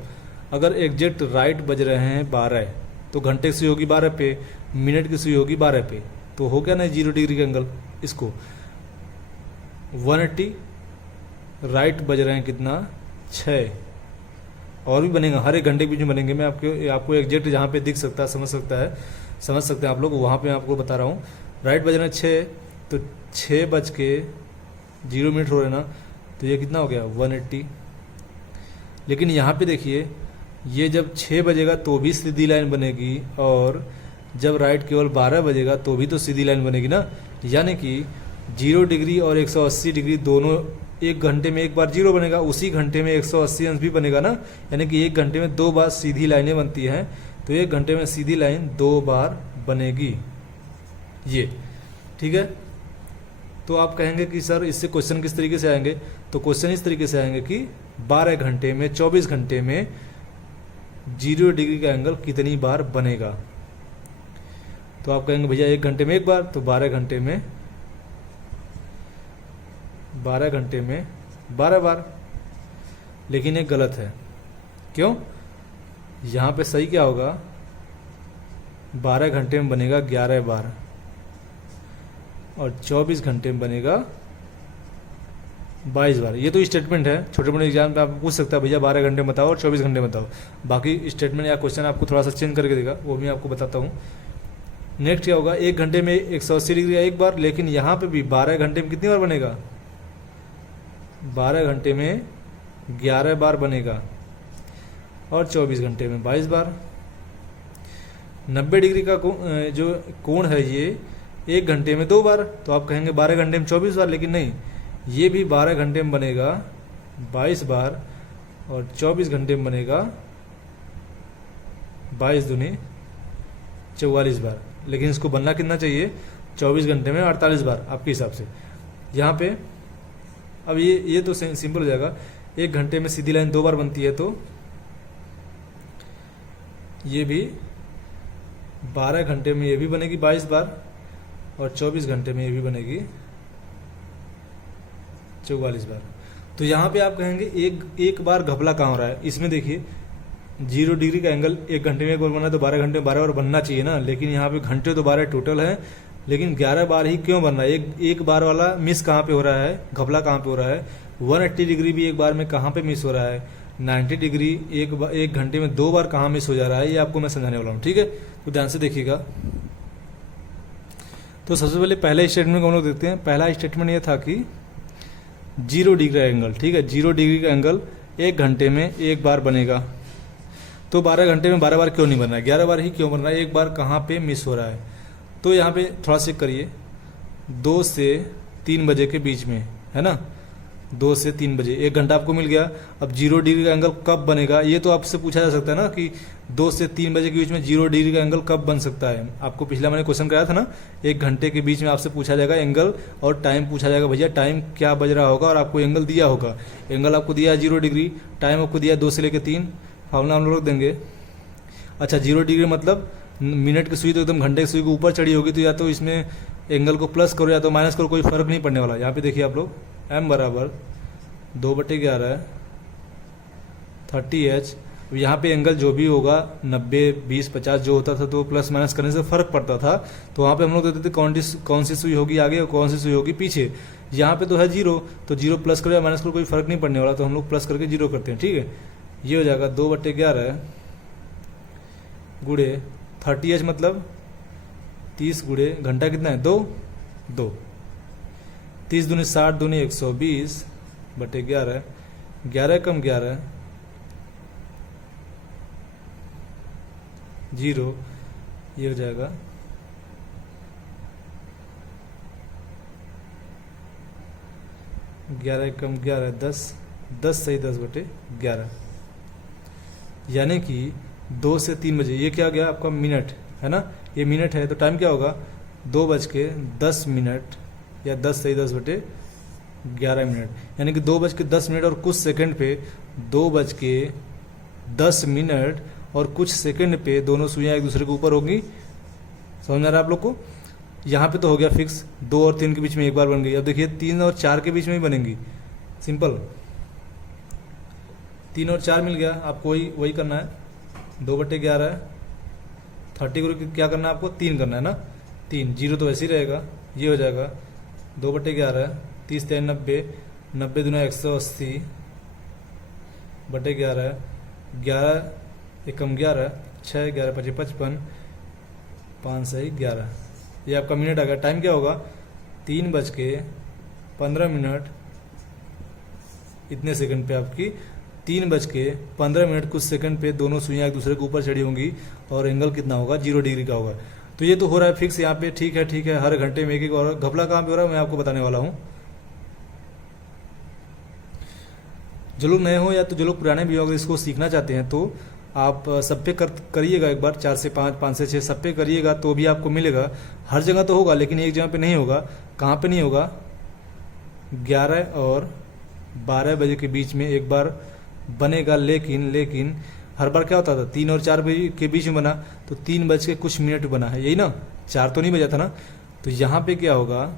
अगर एग्जैक्ट राइट बज रहे हैं 12 तो घंटे की सुई होगी 12 पे, मिनट की सुई होगी 12 पे, तो हो गया ना 0 डिग्री का एंगल। इसको 180 राइट बज रहे हैं कितना, 6, और भी बनेगा, हर 1 घंटे के बीच में बनेंगे। मैं आपको एग्जैक्ट जहाँ पे दिख सकता है, समझ सकते हैं आप लोग, वहाँ पे मैं आपको बता रहा हूँ। राइट बज रहे हैं 6, तो 6:0 हो रहे ना, तो ये कितना हो गया 180। लेकिन यहाँ पे देखिए, ये जब 6 बजेगा तो भी सीधी लाइन बनेगी, और जब राइट केवल 12 बजेगा तो भी तो सीधी लाइन बनेगी ना। यानी कि 0 डिग्री और 180 डिग्री दोनों 1 घंटे में एक बार 0 बनेगा, उसी घंटे में 180 अंश भी बनेगा ना। यानी कि 1 घंटे में 2 बार सीधी लाइनें बनती हैं, तो 1 घंटे में सीधी लाइन 2 बार बनेगी, ये ठीक है। तो आप कहेंगे कि सर इससे क्वेश्चन किस तरीके से आएंगे, तो क्वेश्चन इस तरीके से आएंगे कि 12 घंटे में 24 घंटे में 0 डिग्री का एंगल कितनी बार बनेगा। तो आप कहेंगे भैया 1 घंटे में एक बार, तो 12 घंटे में 12 बार। लेकिन ये गलत है। क्यों? यहाँ पे सही क्या होगा, 12 घंटे में बनेगा 11 बार और 24 घंटे में बनेगा 22 बार। ये तो स्टेटमेंट है, छोटे मोटे एग्जाम में आपको पूछ सकता है भैया 12 घंटे बताओ और 24 घंटे बताओ। बाकी स्टेटमेंट या क्वेश्चन आपको थोड़ा सा चेंज करके देगा, वो भी आपको बताता हूँ। नेक्स्ट क्या होगा, 1 घंटे में 180 डिग्री एक बार, लेकिन यहाँ पे भी 12 घंटे में कितनी बार बनेगा, 12 घंटे में 11 बार बनेगा और 24 घंटे में 22 बार। 90 डिग्री का जो कोण है ये 1 घंटे में 2 बार, तो आप कहेंगे 12 घंटे में 24 बार, लेकिन नहीं, ये भी 12 घंटे में बनेगा 22 बार और 24 घंटे में बनेगा 22 दूनी 44 बार। लेकिन इसको बनना कितना चाहिए, 24 घंटे में 48 बार आपके हिसाब से। यहाँ पे अब ये तो सिंपल हो जाएगा, 1 घंटे में सीधी लाइन 2 बार बनती है, तो ये भी 12 घंटे में ये भी बनेगी 22 बार और 24 घंटे में ये भी बनेगी 44 बार। तो यहाँ पे आप कहेंगे एक बार घपला कहाँ हो रहा है। इसमें देखिए 0 डिग्री का एंगल 1 घंटे में एक बार बना है, तो 12 घंटे में 12 बार बनना चाहिए ना, लेकिन यहाँ पे घंटे तो 12 टोटल है, लेकिन 11 बार ही क्यों बन रहा है। एक बार वाला मिस कहाँ पे हो रहा है, घपला कहाँ पे हो रहा है। 180 डिग्री भी एक बार में कहाँ पे मिस हो रहा है, 90 डिग्री एक घंटे में 2 बार कहाँ मिस हो जा रहा है, ये आपको मैं समझाने वाला हूँ। ठीक है, तो ध्यान से देखिएगा। तो सबसे पहले पहले स्टेटमेंट को हम लोग देखते हैं। पहला स्टेटमेंट ये था कि 0 डिग्री का एंगल, ठीक है, 0 डिग्री का एंगल 1 घंटे में एक बार बनेगा। तो 12 घंटे में 12 बार क्यों नहीं बन रहा है, 11 बार ही क्यों बन रहा है, एक बार कहाँ पे मिस हो रहा है। तो यहाँ पे थोड़ा चेक करिए, 2 से 3 बजे के बीच में, है ना, 2 से 3 बजे 1 घंटा आपको मिल गया। अब 0 डिग्री का एंगल कब बनेगा, ये तो आपसे पूछा जा सकता है ना कि 2 से 3 बजे के बीच में 0 डिग्री का एंगल कब बन सकता है। आपको पिछला मैंने क्वेश्चन कराया था ना, 1 घंटे के बीच में आपसे पूछा जाएगा एंगल और टाइम पूछा जाएगा, भैया टाइम क्या बज रहा होगा, और आपको एंगल दिया होगा। एंगल आपको दिया 0 डिग्री, टाइम आपको दिया 2 से लेकर 3, फार्मूला हम लोग देंगे। अच्छा, 0 डिग्री मतलब मिनट की सुई तो एकदम घंटे की सुई के ऊपर चढ़ी होगी, तो या तो इसमें एंगल को प्लस करो या तो माइनस करो, कोई फर्क नहीं पड़ने वाला। यहाँ पे देखिए आप लोग, m बराबर 2/11 30h। यहाँ पे एंगल जो भी होगा 90 20 50 जो होता था, तो प्लस माइनस करने से फर्क पड़ता था। तो वहाँ पे हम लोग देते थे कौन सी सुई होगी आगे और कौन सी सुई होगी पीछे। यहाँ पे तो है 0, तो 0 प्लस करो या माइनस करो कोई फर्क नहीं पड़ने वाला, तो हम लोग प्लस करके 0 करते हैं। ठीक है, ये हो जाएगा 2/11 गुड़े 30h मतलब 30 गुड़े घंटा कितना है 2 30 दूनी 60 दूनी 120/11, 11 कम 11 0, ये हो जाएगा 11 कम 11 10, 10 सही 10/11, यानी कि 2 से 3 बजे। ये क्या गया आपका मिनट, है ना, ये मिनट है, तो टाइम क्या होगा 2:10 या 10 सही 10/11 मिनट, यानी कि 2:10 और कुछ सेकंड पे 2:10 और कुछ सेकंड पे दोनों सुइयां एक दूसरे के ऊपर होंगी। समझ में आ रहा है आप लोग को। यहाँ पे तो हो गया फिक्स, 2 और 3 के बीच में एक बार बन गई। अब देखिए 3 और 4 के बीच में ही बनेंगी, सिंपल 3 और 4 मिल गया। आपको वही करना है, 2/11 30 को क्या करना है आपको 3 करना है ना, 3 0 तो वैसे ही रहेगा। ये हो जाएगा 2/11 30 3 90, 90 दूना 180/11, 11 एकम 11 6 11 5 55, 5 सही 11। ये आपका मिनट आ गया। टाइम क्या होगा 3:15 इतने सेकंड पे आपकी 3:15 कुछ सेकंड पे दोनों सुइयां एक दूसरे के ऊपर चढ़ी होंगी और एंगल कितना होगा 0 डिग्री का होगा। तो ये तो हो रहा है फिक्स यहाँ पे। ठीक है, हर घंटे में एक और घपला कहाँ पे हो रहा है मैं आपको बताने वाला हूँ। जो लोग नए हो या तो जो लोग पुराने भी हो, अगर इसको सीखना चाहते हैं तो आप सब पे करिएगा एक बार, 4 से 5 5 से 6 सब पे करिएगा तो भी आपको मिलेगा। हर जगह तो होगा लेकिन एक जगह पे नहीं होगा। कहाँ पे नहीं होगा, 11 और 12 बजे के बीच में एक बार बनेगा, लेकिन हर बार क्या होता था 3 और 4 बजे के बीच में बना, तो 3 बज के कुछ मिनट बना है, यही ना, 4 तो नहीं बजा था ना। तो यहाँ पे क्या होगा,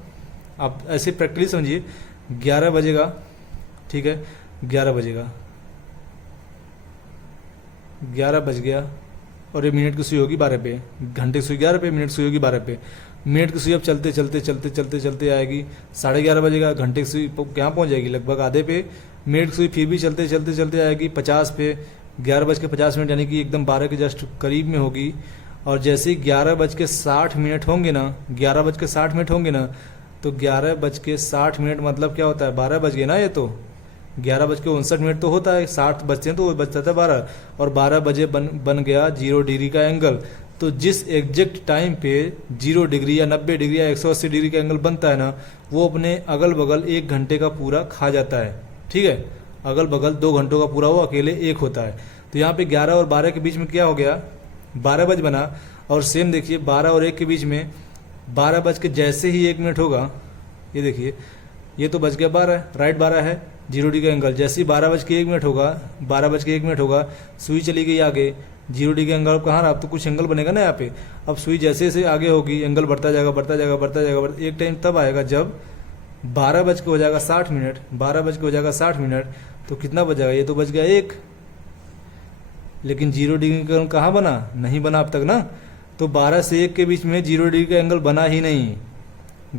आप ऐसे प्रैक्टिकली समझिए, 11 बजेगा, ठीक है, 11 बजेगा, 11 बज गया और ये मिनट की सुई होगी 12 पे, घंटे की सुई 11 पे, मिनट की सुई होगी 12 पे। मिनट की सुई अब चलते चलते चलते चलते चलते आएगी 11:30 बजेगा, घंटे की सुई कहाँ पहुँच जाएगी, लगभग आधे पे। मिनट की सुई फिर भी चलते चलते चलते आएगी 50 पे, 11:50 यानी कि एकदम 12 के जस्ट करीब में होगी। और जैसे ही 11:60 होंगे ना, 11:60 होंगे ना, तो 11:60 मतलब क्या होता है, 12 बज गए ना, ये तो 11:59 तो होता है, 60 बजते हैं तो वो बजता था 12, और 12 बजे बन गया 0 डिग्री का एंगल। तो जिस एग्जैक्ट टाइम पे 0 डिग्री या 90 डिग्री या 180 डिग्री का एंगल बनता है ना, वो अपने अगल बगल 1 घंटे का पूरा खा जाता है, ठीक है, अगल बगल 2 घंटों का पूरा वो अकेले एक होता है। तो यहाँ पे 11 और 12 के बीच में क्या हो गया, 12 बज बना। और सेम देखिए 12 और 1 के बीच में 12 बज के जैसे ही 1 मिनट होगा, ये देखिए ये तो बज गया 12, राइट 12 है, 0 डिग्री का एंगल। जैसे ही 12:01 होगा, 12:01 होगा, सुई चली गई आगे, 0 डिग्री का एंगल कहाँ रहा, अब तो कुछ एंगल बनेगा ना यहाँ पे। अब सुई जैसे जैसे आगे होगी, एंगल बढ़ता जाएगा बढ़ता जाएगा बढ़ता जाएगा, एक टाइम तब आएगा जब 12 बज के हो जाएगा 60 मिनट, 12 बज के हो जाएगा 60 मिनट, तो कितना बच जाएगा, ये तो बच गया 1। लेकिन 0 डिग्री का एंगल कहाँ बना, नहीं बना अब तक ना। तो 12 से 1 के बीच में 0 डिग्री का एंगल बना ही नहीं,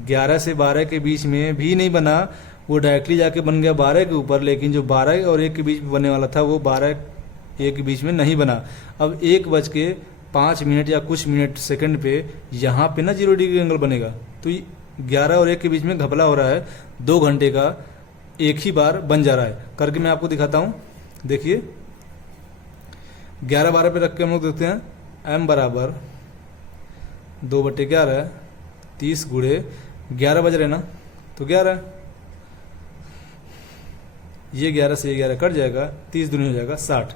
11 से 12 के बीच में भी नहीं बना, वो डायरेक्टली जाके बन गया 12 के ऊपर। लेकिन जो 12 और 1 के बीच में बनने वाला था वो 12 1 के बीच में नहीं बना। अब 1:05 या कुछ मिनट सेकंड पे यहाँ पे ना 0 डिग्री एंगल बनेगा। तो 11 और 1 के बीच में घपला हो रहा है, 2 घंटे का एक ही बार बन जा रहा है। करके मैं आपको दिखाता हूँ, देखिए 11-12 पे रख के हम लोग देखते हैं, m बराबर 2/11, 30 गुणे 11 बज रहे ना, तो 11, ये 11 से ये 11 कट जाएगा, 30 दूनी हो जाएगा 60,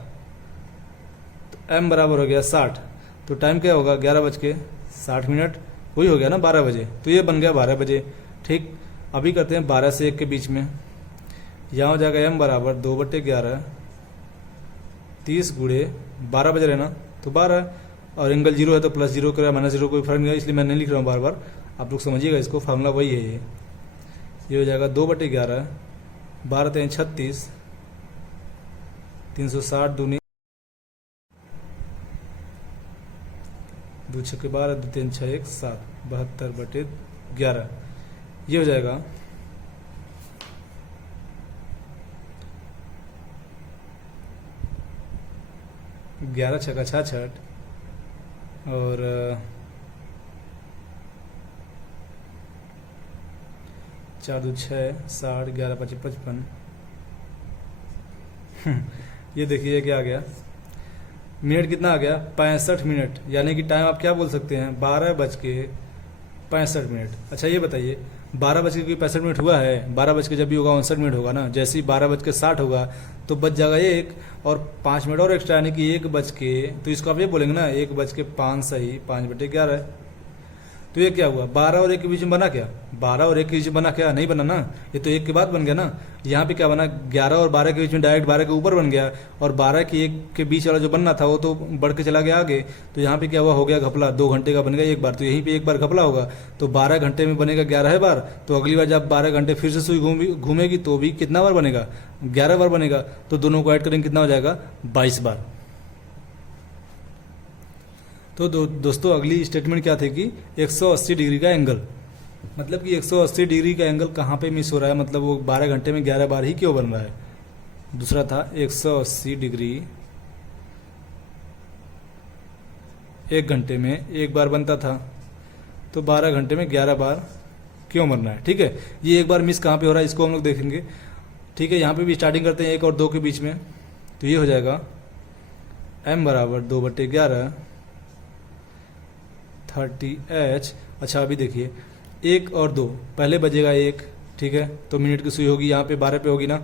तो m बराबर हो गया 60। तो टाइम क्या होगा, 11:60, वही हो गया ना 12 बजे, तो ये बन गया 12 बजे। ठीक, अभी करते हैं 12 से 1 के बीच में, यहाँ हो जाएगा m बराबर 2/11, 30 गुणे 12 बज रहे ना, तो 12, और एंगल 0 है तो +0 करेगा -0 कोई फर्क नहीं है, इसलिए मैं नहीं लिख रहा हूँ बार बार, आप लोग समझिएगा इसको, फार्मूला वही है ये हो जाएगा 2/11, 12 3 36, 360 दूनी 2 6 12, 2 3 6 1 7, 72/11, ये हो जाएगा 11 छक्का 66 और 4 2 6 60, 11 5 55। ये देखिए क्या आ गया, मिनट कितना आ गया, 65 मिनट, यानी कि टाइम आप क्या बोल सकते हैं, 12:65। अच्छा ये बताइए 12:65 हुआ है, 12 बज के जब भी होगा 59 होगा ना, जैसे ही 12:60 होगा तो बच जाएगा 1 और 5 मिनट और एक्स्ट्रा, यानी कि 1 बज के, तो इसको आप ये बोलेंगे ना 1:05 सही 5/11। तो ये क्या हुआ, 12 और 1 के बीच में बना क्या, 12 और 1 के बीच में बना क्या, नहीं बना ना, ये तो 1 के बाद बन गया ना। यहाँ पे क्या बना, 11 और 12 के बीच में डायरेक्ट 12 के ऊपर बन गया, और 12 की 1 के बीच वाला जो बनना था वो तो बढ़ के चला गया आगे। तो यहाँ पे क्या हुआ, हो गया घपला, 2 घंटे का बन गया एक बार, तो यहीं पे एक बार घपला होगा, तो 12 घंटे में बनेगा 11 बार। तो अगली बार जब 12 घंटे फिर से सुई घूमेगी तो भी कितना बार बनेगा, 11 बार बनेगा। तो दोनों को ऐड करेंगे कितना हो जाएगा, 22 बार। तो दोस्तों अगली स्टेटमेंट क्या थी कि 180 डिग्री का एंगल, मतलब कि 180 डिग्री का एंगल कहाँ पे मिस हो रहा है, मतलब वो 12 घंटे में 11 बार ही क्यों बन रहा है। दूसरा था 180 डिग्री 1 घंटे में 1 बार बनता था, तो 12 घंटे में 11 बार क्यों बनना है। ठीक है, ये एक बार मिस कहाँ पे हो रहा है इसको हम लोग देखेंगे। ठीक है, यहाँ पे भी स्टार्टिंग करते हैं 1 और 2 के बीच में, तो ये हो जाएगा m बराबर 2/11 30h। अच्छा अभी देखिए 1 और 2, पहले बजेगा 1, ठीक है, तो मिनट की सुई होगी यहाँ पे 12 पे होगी ना,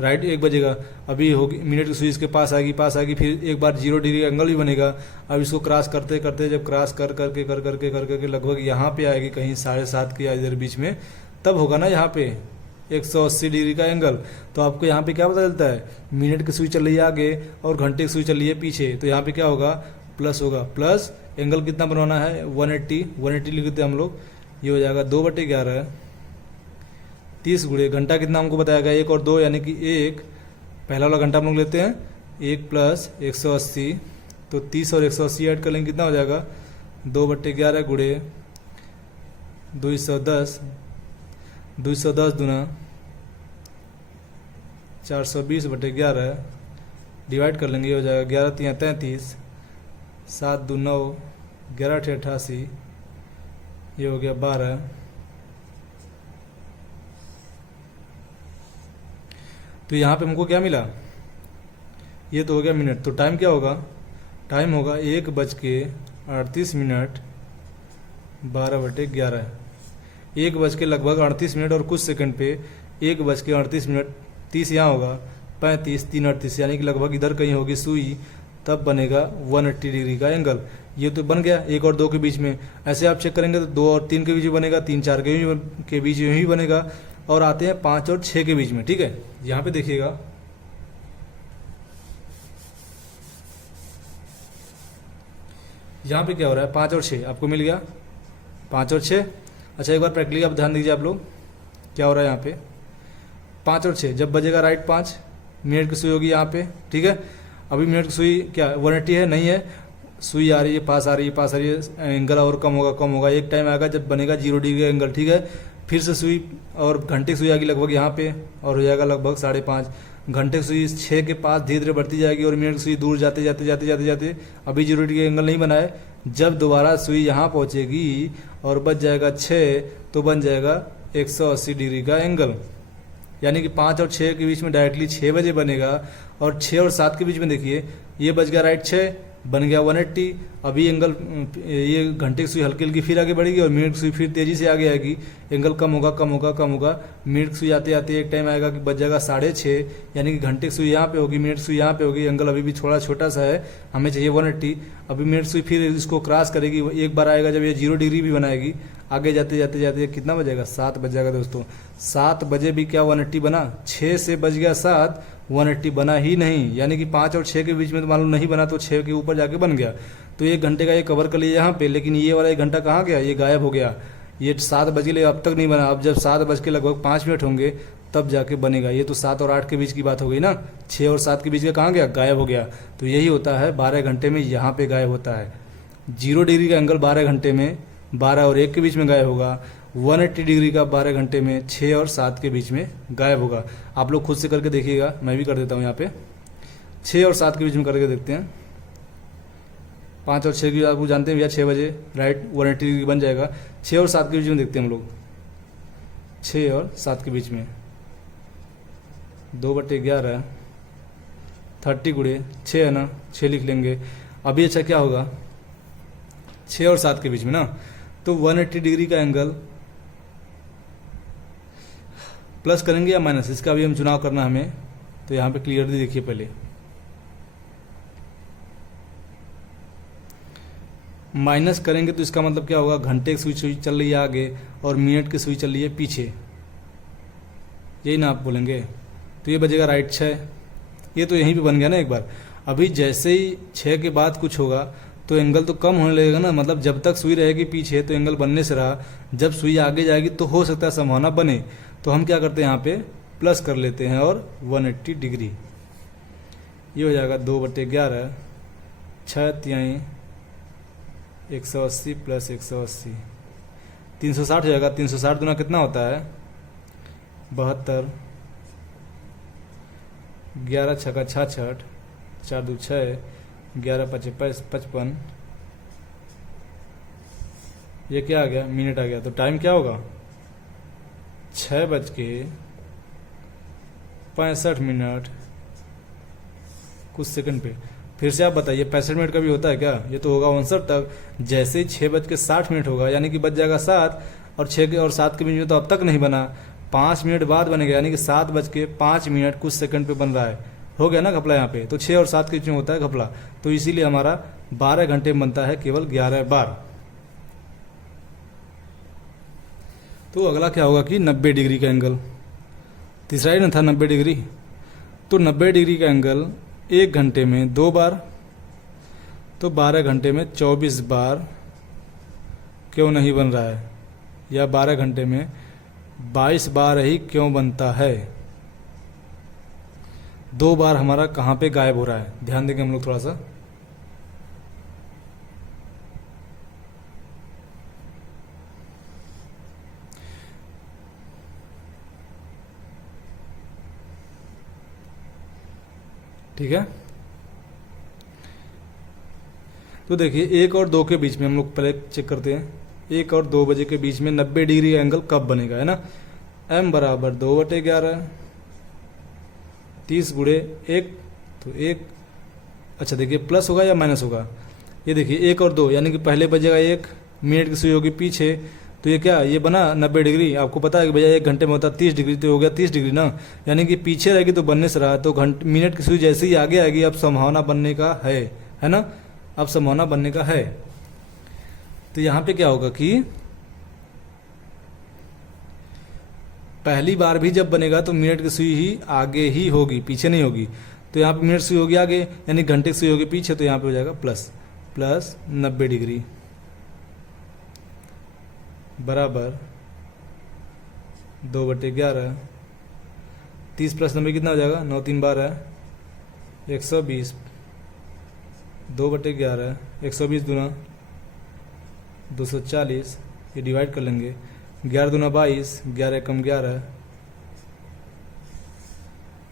राइट, 1 बजेगा, अभी होगी मिनट की सुई इसके पास आएगी, फिर एक बार 0 डिग्री एंगल भी बनेगा। अब इसको क्रॉस करते करते जब क्रॉस कर करके लगभग यहाँ पे आएगी कहीं 7:30 के इधर बीच में, तब होगा ना यहाँ पे 180 डिग्री का एंगल। तो आपको यहाँ पे क्या पता चलता है, मिनट की सुई चल रही है आगे और घंटे की सुई चल रही है पीछे, तो यहाँ पे क्या होगा, प्लस होगा। प्लस एंगल कितना बनवाना है, 180 लिख देते हैं हम लोग, ये हो जाएगा 2/11 30 गुणे घंटा कितना हमको बताया गया 1 और 2 यानी कि 1, पहला वाला घंटा हम लोग लेते हैं 1 + 180, तो 30 और 180 ऐड कर लेंगे कितना हो जाएगा 2/11 गुणे 210, 210 दूना 420/11 डिवाइड कर लेंगे, ये हो जाएगा 11 × 33, 7 × 2 = 9, 11 × 88, ये हो गया 12। तो यहाँ पे हमको क्या मिला, ये तो हो गया मिनट। तो टाइम क्या होगा, टाइम होगा 1:38 12/11, 1:38 और कुछ सेकंड पे 1:38 30 यहाँ होगा, 35 3 38 यानी कि लगभग इधर कहीं होगी सुई, तब बनेगा 180 डिग्री का एंगल। ये तो बन गया 1 और 2 के बीच में। ऐसे आप चेक करेंगे तो 2 और 3 के बीच में बनेगा, 3 4 के बीच में ही बनेगा, और आते हैं 5 और 6 के बीच में। ठीक है, यहाँ पे देखिएगा, यहाँ पे क्या हो रहा है, 5 और 6 आपको मिल गया, 5 और 6। अच्छा एक बार प्रैक्टिकली आप ध्यान दीजिए आप लोग, क्या हो रहा है यहाँ पे, 5 और 6 जब बजेगा राइट 5 मिनट की सुई होगी यहाँ पे। ठीक है, अभी मिनट की सुई क्या 180 है, नहीं है, सुई आ रही है, पास आ रही है, पास आ रही है, एंगल और कम होगा कम होगा, एक टाइम आएगा जब बनेगा 0 डिग्री का एंगल। ठीक है, फिर से सुई और घंटे की सुई आएगी लगभग यहाँ पे और हो जाएगा लगभग 5:30, घंटे की सुई 6 के पास धीरे धीरे बढ़ती जाएगी और मिनट की सुई दूर जाते जाते जाते जाते जाते अभी 0 डिग्री का एंगल नहीं बना है। जब दोबारा सुई यहाँ पहुँचेगी और बच जाएगा 6, तो बन जाएगा 180 डिग्री का एंगल, यानी कि 5 और 6 के बीच में डायरेक्टली 6 बजे बनेगा। और 6 और 7 के बीच में देखिए, ये बज गया राइट 6, बन गया 180। अभी एंगल, ये घंटे की सुई हल्की हल्की फिर आगे बढ़ेगी और मिनट की सुई फिर तेजी से आगे आएगी, एंगल कम होगा कम होगा कम होगा, मिनट की सुई आते आते एक टाइम आएगा कि बच जाएगा 6:30, यानी कि घंटे की सुई यहाँ पे होगी, मिनट की सुई यहाँ पे होगी, एंगल अभी भी थोड़ा छोटा सा है, हमें चाहिए 180। अभी मिनट की सुई फिर इसको क्रॉस करेगी, एक बार आएगा जब ये 0 डिग्री भी बनाएगी, आगे जाते जाते जाते कितना बजेगा, 7 बज जाएगा दोस्तों। 7 बजे भी क्या 180 बना, 6 से बज गया 7, 180 बना ही नहीं, यानी कि 5 और 6 के बीच में तो मालूम नहीं बना, तो 6 के ऊपर जाके बन गया। तो 1 घंटे का ये कवर कर लिया यहाँ पे, लेकिन ये वाला 1 घंटा कहाँ गया, ये गायब हो गया। ये 7 बजे ले अब तक नहीं बना, अब जब 7 बज के लगभग 5 मिनट होंगे तब जाके बनेगा। ये तो 7 और 8 के बीच की बात हो गई ना, 6 और 7 के बीच का कहाँ गया, गायब हो गया। तो यही होता है 12 घंटे में यहाँ पे गायब होता है। 0 डिग्री का एंगल 12 घंटे में 12 और 1 के बीच में गायब होगा, 180 डिग्री का 12 घंटे में 6 और 7 के बीच में गायब होगा। आप लोग खुद से करके देखिएगा, मैं भी कर देता हूँ यहाँ पे, 6 और 7 के बीच में करके देखते हैं। 5 और 6 की आप जानते हैं भैया, 6 बजे राइट 180 डिग्री बन जाएगा। 6 और 7 के बीच में देखते हैं हम लोग, 6 और 7 के बीच में 2/11 30 गुणे 6 है ना, 6 लिख लेंगे। अभी अच्छा क्या होगा, 6 और 7 के बीच में ना, तो 180 डिग्री का एंगल प्लस करेंगे या माइनस, इसका भी हम चुनाव करना हमें। तो यहाँ पे क्लियरली देखिए, पहले माइनस करेंगे तो इसका मतलब क्या होगा, घंटे की सुई चल रही है आगे और मिनट की सुई चल रही है पीछे, यही ना आप बोलेंगे। तो ये बजेगा राइट 6, ये तो यहीं पे बन गया ना एक बार। अभी जैसे ही 6 के बाद कुछ होगा तो एंगल तो कम होने लगेगा ना, मतलब जब तक सुई रहेगी पीछे तो एंगल बनने से रहा, जब सुई आगे जाएगी तो हो सकता है संभावना बने। तो हम क्या करते हैं, यहाँ पे प्लस कर लेते हैं और 180 डिग्री, ये हो जाएगा 2/11 6 तिहाई 180 + 180 360 हो जाएगा। 360 गुना कितना होता है, 72, 11 × 6 = 66, 4 × 2 = 6, 11 × 5 = 55, ये क्या आ गया, मिनट आ गया। तो टाइम क्या होगा, 6:65 कुछ सेकंड पे। फिर से आप बताइए 65 मिनट का भी होता है क्या, ये तो होगा 59 तक। जैसे ही 6:60 होगा यानी कि बच जाएगा 7, और 6 और 7 के बीच में तो अब तक नहीं बना, 5 मिनट बाद बनेगा, यानी कि 7:05 कुछ सेकंड पे बन रहा है, हो गया ना घपला यहाँ पे। तो 6 और 7 के बीच में होता है घपला, तो इसीलिए हमारा 12 घंटे में बनता है केवल 11 बार। तो अगला क्या होगा कि 90 डिग्री का एंगल, तीसरा ही ना था 90 डिग्री, तो 90 डिग्री का एंगल 1 घंटे में 2 बार, तो 12 घंटे में 24 बार क्यों नहीं बन रहा है, या 12 घंटे में 22 बार ही क्यों बनता है। 2 बार हमारा कहाँ पे गायब हो रहा है, ध्यान देंगे हम लोग थोड़ा सा। ठीक है, तो देखिए 1 और 2 के बीच में हम लोग पहले चेक करते हैं, 1 और 2 बजे के बीच में 90 डिग्री का एंगल कब बनेगा, है ना। m बराबर 2/11, 30 गुणे 1, तो 1, अच्छा देखिए प्लस होगा या माइनस होगा, ये देखिए 1 और 2 यानी कि पहले बजेगा 1 मिनट की सुई होगी पीछे, तो ये क्या ये बना 90 डिग्री। आपको पता है कि भैया 1 घंटे में होता 30 डिग्री, तो हो गया 30 डिग्री ना, यानी कि पीछे रहेगी तो बनने से रहा, तो मिनट की सुई जैसे ही आगे आएगी अब संभावना बनने का है ना, अब संभावना बनने का है। तो यहाँ पे क्या होगा कि पहली बार भी जब बनेगा तो मिनट की सुई ही आगे ही होगी, पीछे नहीं होगी, तो यहाँ पे मिनट सुई होगी आगे, यानी घंटे की सुई होगी पीछे, तो यहाँ पे हो जाएगा प्लस 90 डिग्री बराबर 2/11, 30 प्लस 90 कितना हो जाएगा, 9 3 12 120, 2/11, 120 दूना 240, ये डिवाइड कर लेंगे, 11 दूना 22, 11 एकम 11,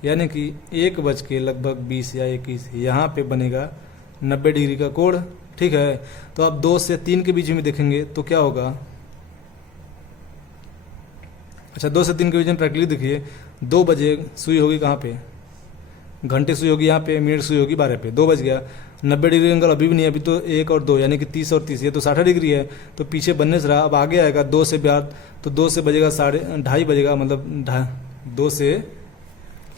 यानी कि 1:20 या 21 यहाँ पे बनेगा 90 डिग्री का कोण। ठीक है, तो आप 2 से 3 के बीच में देखेंगे तो क्या होगा, अच्छा 2 से 3 के बीच में प्रैक्टिकली देखिए, 2 बजे सुई होगी कहाँ पे, घंटे सुई होगी यहाँ पे, मिनट सुई होगी 12 पे, 2 बज गया, 90 डिग्री एंगल अभी भी नहीं, अभी तो 1 और 2 यानी कि 30 और 30, ये तो 60 डिग्री है, तो पीछे बनने से रहा, अब आगे आएगा 2 से बाद, तो 2 से बजेगा 2:30 बजेगा, मतलब 2 से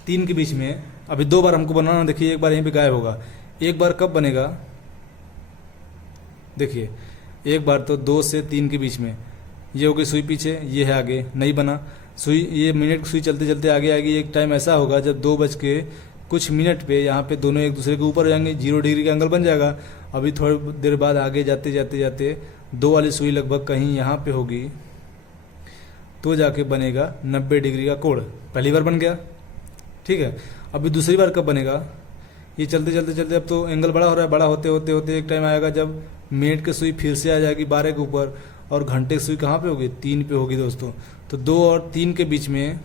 3 के बीच में। अभी 2 बार हमको बनाना, देखिए एक बार यहीं पे गायब होगा, एक बार कब बनेगा, देखिए एक बार तो 2 से 3 के बीच में, ये हो गई सुई पीछे, ये है आगे, नहीं बना सुई, ये मिनट की सुई चलते चलते आगे आएगी, एक टाइम ऐसा होगा जब 2 बज के कुछ मिनट पे यहाँ पे दोनों एक दूसरे के ऊपर हो जाएंगे, 0 डिग्री का एंगल बन जाएगा। अभी थोड़ी देर बाद आगे जाते जाते जाते 2 वाली सुई लगभग कहीं यहाँ पे होगी, तो जाके बनेगा 90 डिग्री का कोण, पहली बार बन गया। ठीक है, अभी दूसरी बार कब बनेगा, ये चलते चलते चलते अब तो एंगल बड़ा हो रहा है, बड़ा होते होते होते एक टाइम आएगा जब मिनट की सुई फिर से आ जाएगी 12 के ऊपर, और घंटे की सुई कहाँ पे होगी, 3 पे होगी दोस्तों। तो 2 और 3 के बीच में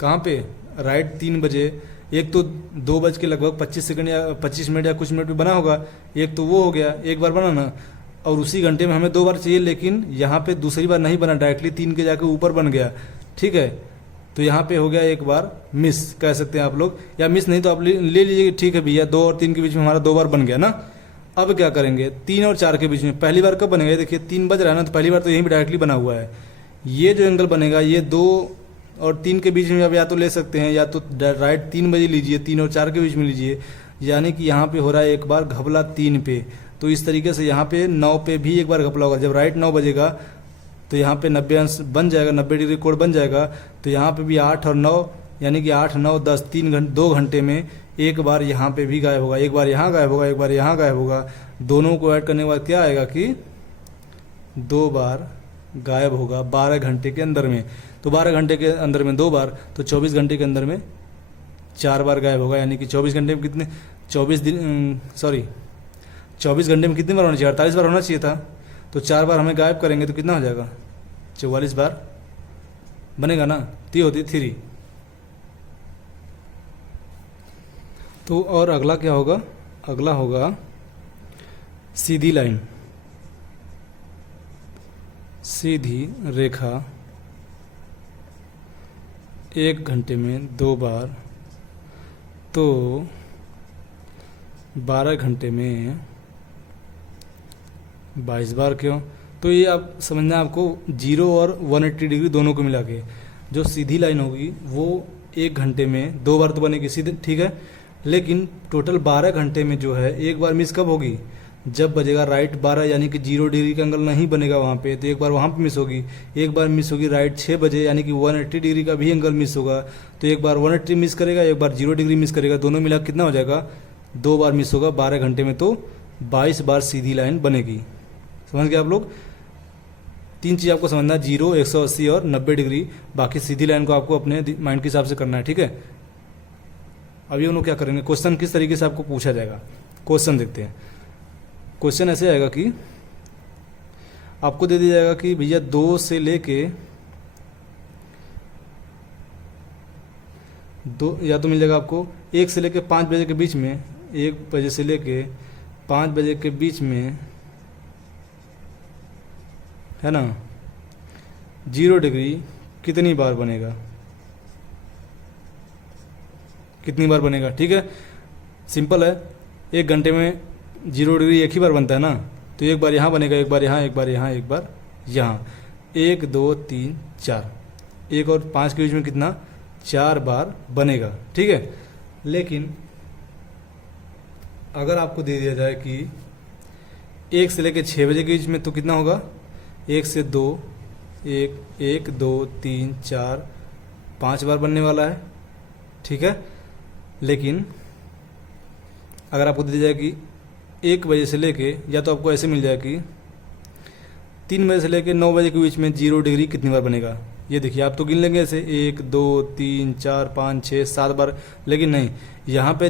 कहाँ पे, राइट 3 बजे, एक तो 2 बज के लगभग 25 सेकंड या 25 मिनट या कुछ मिनट में बना होगा, एक तो वो हो गया, एक बार बना ना, और उसी घंटे में हमें 2 बार चाहिए, लेकिन यहाँ पे दूसरी बार नहीं बना, डायरेक्टली 3 के जाके ऊपर बन गया। ठीक है, तो यहाँ पे हो गया एक बार मिस, कह सकते हैं आप लोग, या मिस नहीं तो आप ले लीजिए, ठीक है भैया 2 और 3 के बीच में हमारा 2 बार बन गया ना। अब क्या करेंगे, 3 और 4 के बीच में पहली बार कब बनेगा, देखिए 3 बज रहा है ना, तो पहली बार तो यहीं पे डायरेक्टली बना हुआ है, ये जो एंगल बनेगा ये 2 और 3 के बीच में, अब या तो ले सकते हैं या तो राइट 3 बजे लीजिए, 3 और 4 के बीच में लीजिए, यानी कि यहाँ पे हो रहा है एक बार घपला 3 पे, तो इस तरीके से यहाँ पे 9 पे भी एक बार घपला होगा, जब राइट 9 बजेगा तो यहाँ पे 90 अंश बन जाएगा, 90 डिग्री कोण बन जाएगा, तो यहाँ पे भी 8 और 9 यानी कि 8 9 10 2 घंटे में एक बार यहाँ पे भी गायब होगा, एक बार यहाँ गायब होगा, एक बार यहाँ गायब होगा, दोनों को ऐड करने के बाद क्या आएगा कि 2 बार गायब होगा 12 घंटे के अंदर में। तो 12 घंटे के अंदर में 2 बार, तो 24 घंटे के अंदर में 4 बार गायब होगा, यानी कि 24 घंटे में कितने, 24 घंटे में कितनी बार होना चाहिए, 48 बार होना चाहिए था, तो 4 बार हमें गायब करेंगे तो कितना हो जाएगा, 44 बार बनेगा ना, ती होती 3। तो और अगला क्या होगा, अगला होगा सीधी लाइन, सीधी रेखा 1 घंटे में 2 बार, तो 12 घंटे में 22 बार क्यों, तो ये आप समझना आपको 0 और 180 डिग्री दोनों को मिला के जो सीधी लाइन होगी वो 1 घंटे में 2 बार तो बनेगी सीधे, ठीक है, लेकिन टोटल 12 घंटे में जो है एक बार मिस कब होगी, जब बजेगा राइट 12 यानी कि 0 डिग्री का एंगल नहीं बनेगा वहाँ पे, तो एक बार वहाँ पे मिस होगी। एक बार मिस होगी राइट 6 बजे यानी कि 180 डिग्री का भी एंगल मिस होगा, तो एक बार 180 मिस करेगा, एक बार 0 डिग्री मिस करेगा, दोनों मिला कितना हो जाएगा, 2 बार मिस होगा 12 घंटे में, तो 22 बार सीधी लाइन बनेगी। समझ गए आप लोग? 3 चीज़ आपको समझना है, 0, 180 और 90 डिग्री। बाकी सीधी लाइन को आपको अपने माइंड के हिसाब से करना है, ठीक है। अभी हम लोग क्या करेंगे, क्वेश्चन किस तरीके से आपको पूछा जाएगा, क्वेश्चन देखते हैं। क्वेश्चन ऐसे आएगा कि आपको दे दिया जाएगा कि भैया 2 से लेके 2 या तो मिल जाएगा आपको 1 से लेके 5 बजे के बीच में, 1 बजे से लेके 5 बजे के बीच में, है ना, 0 डिग्री कितनी बार बनेगा, कितनी बार बनेगा, ठीक है। सिंपल है, 1 घंटे में 0 डिग्री एक ही बार बनता है ना, तो एक बार यहाँ बनेगा, एक बार यहाँ, एक बार यहाँ, एक बार यहाँ, 1 2 3 4, 1 और 5 के बीच में कितना, 4 बार बनेगा, ठीक है। लेकिन अगर आपको दे दिया जाए कि 1 से लेकर 6 बजे के बीच में, तो कितना होगा, 1 से 2, 1 2 3 4 5 बार बनने वाला है, ठीक है। लेकिन अगर आपको दे दिया जाए कि 1 बजे से लेके, या तो आपको ऐसे मिल जाए कि 3 बजे से लेके 9 बजे के बीच में 0 डिग्री कितनी बार बनेगा। ये देखिए, आप तो गिन लेंगे ऐसे 1 2 3 4 5 6 7 बार, लेकिन नहीं, यहाँ पे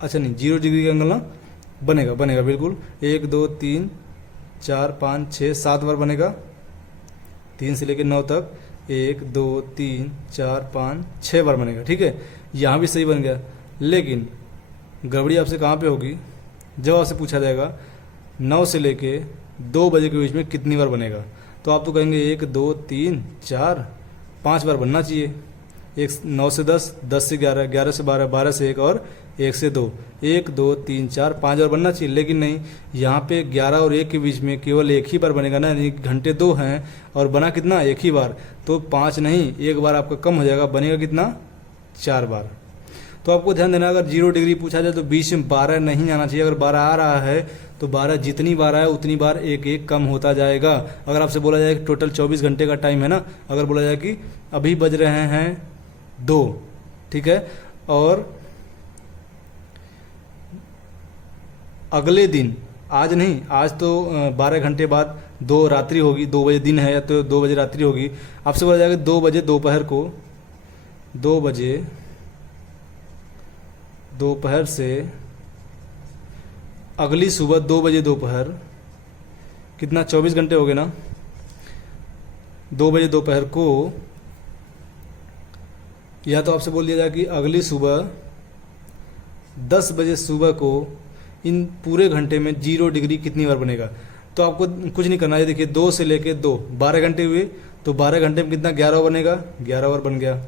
अच्छा नहीं, 0 डिग्री का एंगल ना बनेगा, बनेगा बिल्कुल, 1 2 3 4 5 6 7 बार बनेगा, 3 से लेकर 9 तक 1 2 3 4 5 6 बार बनेगा, ठीक है। यहाँ भी सही बन गया, लेकिन गड़बड़ी आपसे कहाँ पे होगी, जब आपसे पूछा जाएगा 9 से लेके 2 बजे के बीच में कितनी बार बनेगा, तो आप तो कहेंगे 1 2 3 4 5 बार बनना चाहिए। 9 से 10, 10 से 11, 11 से 12, 12 से 1 और 1 से 2, 1 2 3 4 5 बार बनना चाहिए। लेकिन नहीं, यहाँ पे 11 और 1 के बीच में केवल एक ही बार बनेगा ना, यानी घंटे 2 हैं और बना कितना, एक ही बार, तो 5 नहीं, एक बार आपका कम हो जाएगा, बनेगा कितना, 4 बार। तो आपको ध्यान देना, अगर 0 डिग्री पूछा जाए तो बीच में 12 नहीं आना चाहिए। अगर 12 आ रहा है तो 12 जितनी बार आए उतनी बार एक एक कम होता जाएगा। अगर आपसे बोला जाए कि टोटल 24 घंटे का टाइम है ना, अगर बोला जाए कि अभी बज रहे हैं 2, ठीक है, और अगले दिन, आज नहीं, आज तो 12 घंटे बाद 2 रात्रि होगी, 2 बजे दिन है या तो 2 बजे रात्रि होगी। आपसे बोला जाएगा 2 बजे दोपहर को, 2 बजे दोपहर से अगली सुबह 2 बजे दोपहर, कितना, 24 घंटे हो गए ना, 2 बजे दोपहर को, या तो आपसे बोल दिया जाए कि अगली सुबह 10 बजे सुबह को इन पूरे घंटे में 0 डिग्री कितनी बार बनेगा। तो आपको कुछ नहीं करना है, देखिए 2 से लेके 2, 12 घंटे हुए, तो 12 घंटे में कितना, 11 बनेगा, 11 बार बन गया।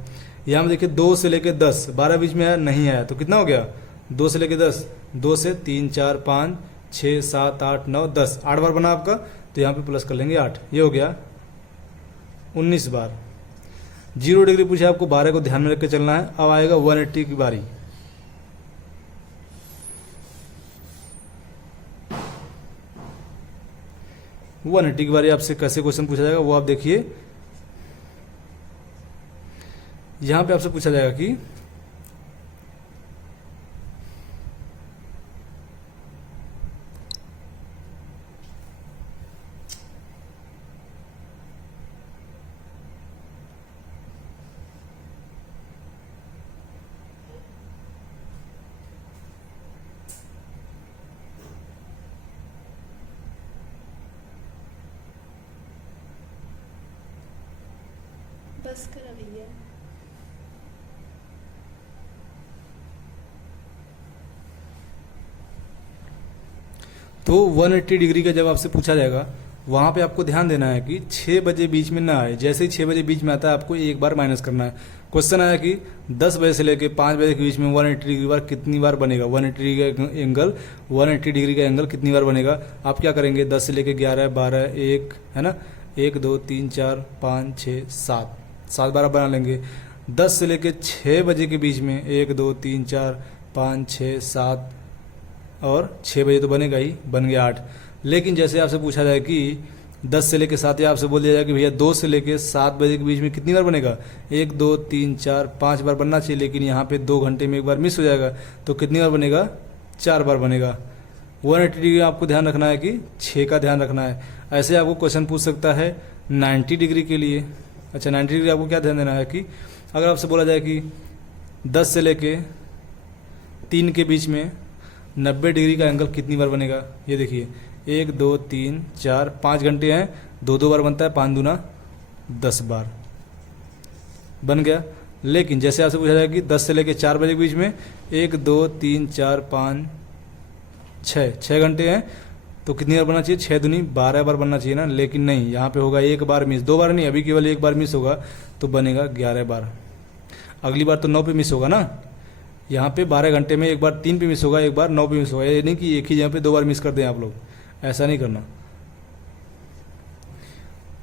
यहाँ में देखिए 2 से लेके 10, 12 बीच में आया नहीं आया, तो कितना हो गया, 2 से लेके 10, 2 से 3 4 5 6 7 8 9 10, 8 बार बना आपका, तो यहाँ पे प्लस कर लेंगे 8, ये हो गया 19 बार। 0 डिग्री पूछे आपको, 12 को ध्यान में रख के चलना है। अब आएगा 180 की बारी। की बारी आपसे कैसे क्वेश्चन पूछा जाएगा वो आप देखिए। यहां पे आपसे पूछा जाएगा कि बस करा भैया। तो 180 डिग्री का जब आपसे पूछा जाएगा, वहां पे आपको ध्यान देना है कि 6 बजे बीच में ना आए। जैसे ही 6 बजे बीच में आता है आपको एक बार माइनस करना है। क्वेश्चन आया कि 10 बजे से लेकर 5 बजे के बीच में 180 डिग्री बार कितनी बार बनेगा, 180 डिग्री का एंगल कितनी बार बनेगा। आप क्या करेंगे, 10 से लेकर 11 12 1 है ना, 1 2 3 4 5 6 7 बार बना लेंगे। 10 से लेकर 6 बजे के बीच में 1 2 3 4 5 6 7 और 6 बजे तो बनेगा ही, बन गया 8। लेकिन जैसे आपसे पूछा जाए कि 10 से लेके 7 या आपसे बोल दिया जाए कि भैया 2 से लेके 7 बजे के बीच में कितनी बार बनेगा, 1 2 3 4 5 बार बनना चाहिए, लेकिन यहाँ पे 2 घंटे में एक बार मिस हो जाएगा, तो कितनी बार बनेगा, 4 बार बनेगा। 180 डिग्री आपको ध्यान रखना है कि 6 का ध्यान रखना है। ऐसे आपको क्वेश्चन पूछ सकता है 90 डिग्री के लिए। अच्छा 90 डिग्री आपको क्या ध्यान देना है कि अगर आपसे बोला जाए कि 10 से लेके 3 के बीच में 90 डिग्री का एंगल कितनी बार बनेगा, ये देखिए 1 2 3 4 5 घंटे हैं, 2 बार बनता है, 5 दूना 10 बार बन गया। लेकिन जैसे आपसे पूछा जाए कि 10 से लेके 4 बजे के बीच में 1 2 3 4 5 6 घंटे हैं, तो कितनी बार बनना चाहिए, 6 दूनी 12 बार बनना चाहिए ना। लेकिन नहीं, यहाँ पे होगा 1 बार मिस, 2 बार नहीं, अभी केवल 1 बार मिस होगा तो बनेगा 11 बार। अगली बार तो 9 पे मिस होगा ना, यहाँ पे 12 घंटे में एक बार 3 पे मिस होगा, एक बार 9 पे मिस होगा। ये नहीं कि एक ही जगह पे 2 बार मिस कर दें आप लोग, ऐसा नहीं करना।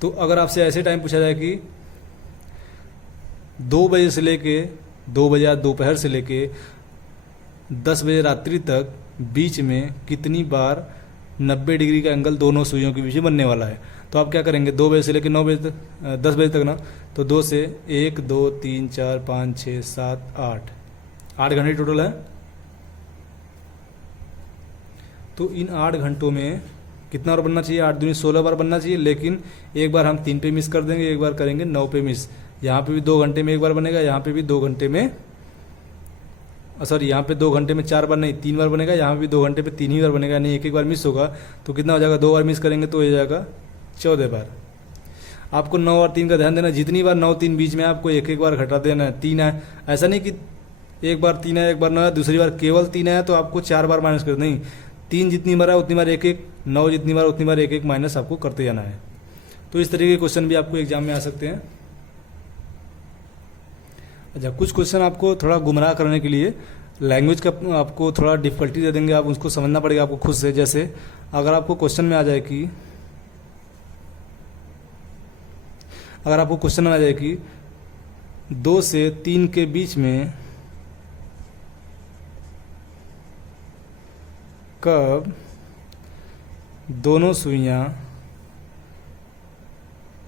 तो अगर आपसे ऐसे टाइम पूछा जाए कि 2 बजे से लेके 2 बजे दोपहर से लेके 10 बजे रात्रि तक बीच में कितनी बार 90 डिग्री का एंगल दोनों सुइयों के बीच में बनने वाला है, तो आप क्या करेंगे, 2 बजे से लेकर 9 बजे तक 10 बजे तक ना, तो 2 से 1 2 3 4 5 6 7 8 घंटे टोटल है। तो इन 8 घंटों में कितना बार बनना चाहिए, 8 दूनी 16 बार बनना चाहिए। लेकिन एक बार हम 3 पे मिस कर देंगे, एक बार करेंगे 9 पे मिस। यहाँ पे भी 2 घंटे में एक बार बनेगा, यहाँ पे भी 2 घंटे में, सॉरी यहाँ पे 2 घंटे में 4 बार नहीं 3 बार बनेगा, यहाँ पे भी 2 घंटे पे 3 ही बार बनेगा, नहीं एक बार मिस होगा। तो कितना हो जाएगा, 2 बार मिस करेंगे तो हो जाएगा 14 बार। आपको 9 और 3 का ध्यान देना, जितनी बार 9 3 बीच में आपको एक बार घटा देना है। 3 है, ऐसा नहीं कि एक बार 3 है एक बार 9 है, दूसरी बार केवल 3 है तो आपको 4 बार माइनस कर, नहीं, 3 जितनी बार है उतनी बार 1 9 जितनी बार उतनी बार 1 माइनस आपको करते जाना है। तो इस तरीके के क्वेश्चन भी आपको एग्जाम में आ सकते हैं। अच्छा, कुछ क्वेश्चन आपको थोड़ा गुमराह करने के लिए लैंग्वेज का आपको थोड़ा डिफिकल्टी दे देंगे, आप उसको समझना पड़ेगा आपको खुद से। जैसे अगर आपको क्वेश्चन में आ जाए कि अगर आपको क्वेश्चन में आ जाए कि 2 से 3 के बीच में कब दोनों सुइयां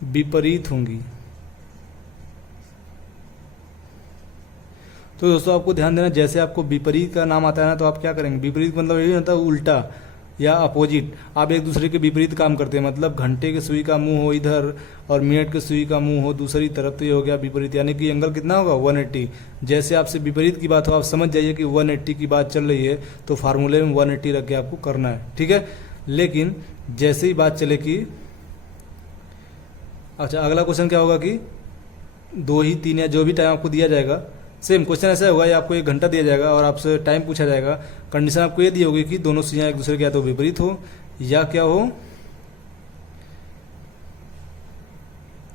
विपरीत होंगी, तो दोस्तों आपको ध्यान देना, जैसे आपको विपरीत का नाम आता है ना, तो आप क्या करेंगे, विपरीत मतलब यही होता है उल्टा या अपोजिट। आप एक दूसरे के विपरीत काम करते हैं, मतलब घंटे के सुई का मुंह हो इधर और मिनट के सुई का मुंह हो दूसरी तरफ, तो ये हो गया विपरीत, यानी कि एंगल कितना होगा 180। जैसे आपसे विपरीत की बात हो, आप समझ जाइए कि 180 की बात चल रही है, तो फार्मूले में 180 रख के आपको करना है, ठीक है। लेकिन जैसे ही बात चले कि अच्छा अगला क्वेश्चन क्या होगा कि 2 ही 3 या जो भी टाइम आपको दिया जाएगा, सेम क्वेश्चन ऐसा होगा, या आपको 1 घंटा दिया जाएगा और आपसे टाइम पूछा जाएगा, कंडीशन आपको ये दी होगी कि दोनों सुइयां एक दूसरे के या तो विपरीत हो या क्या हो,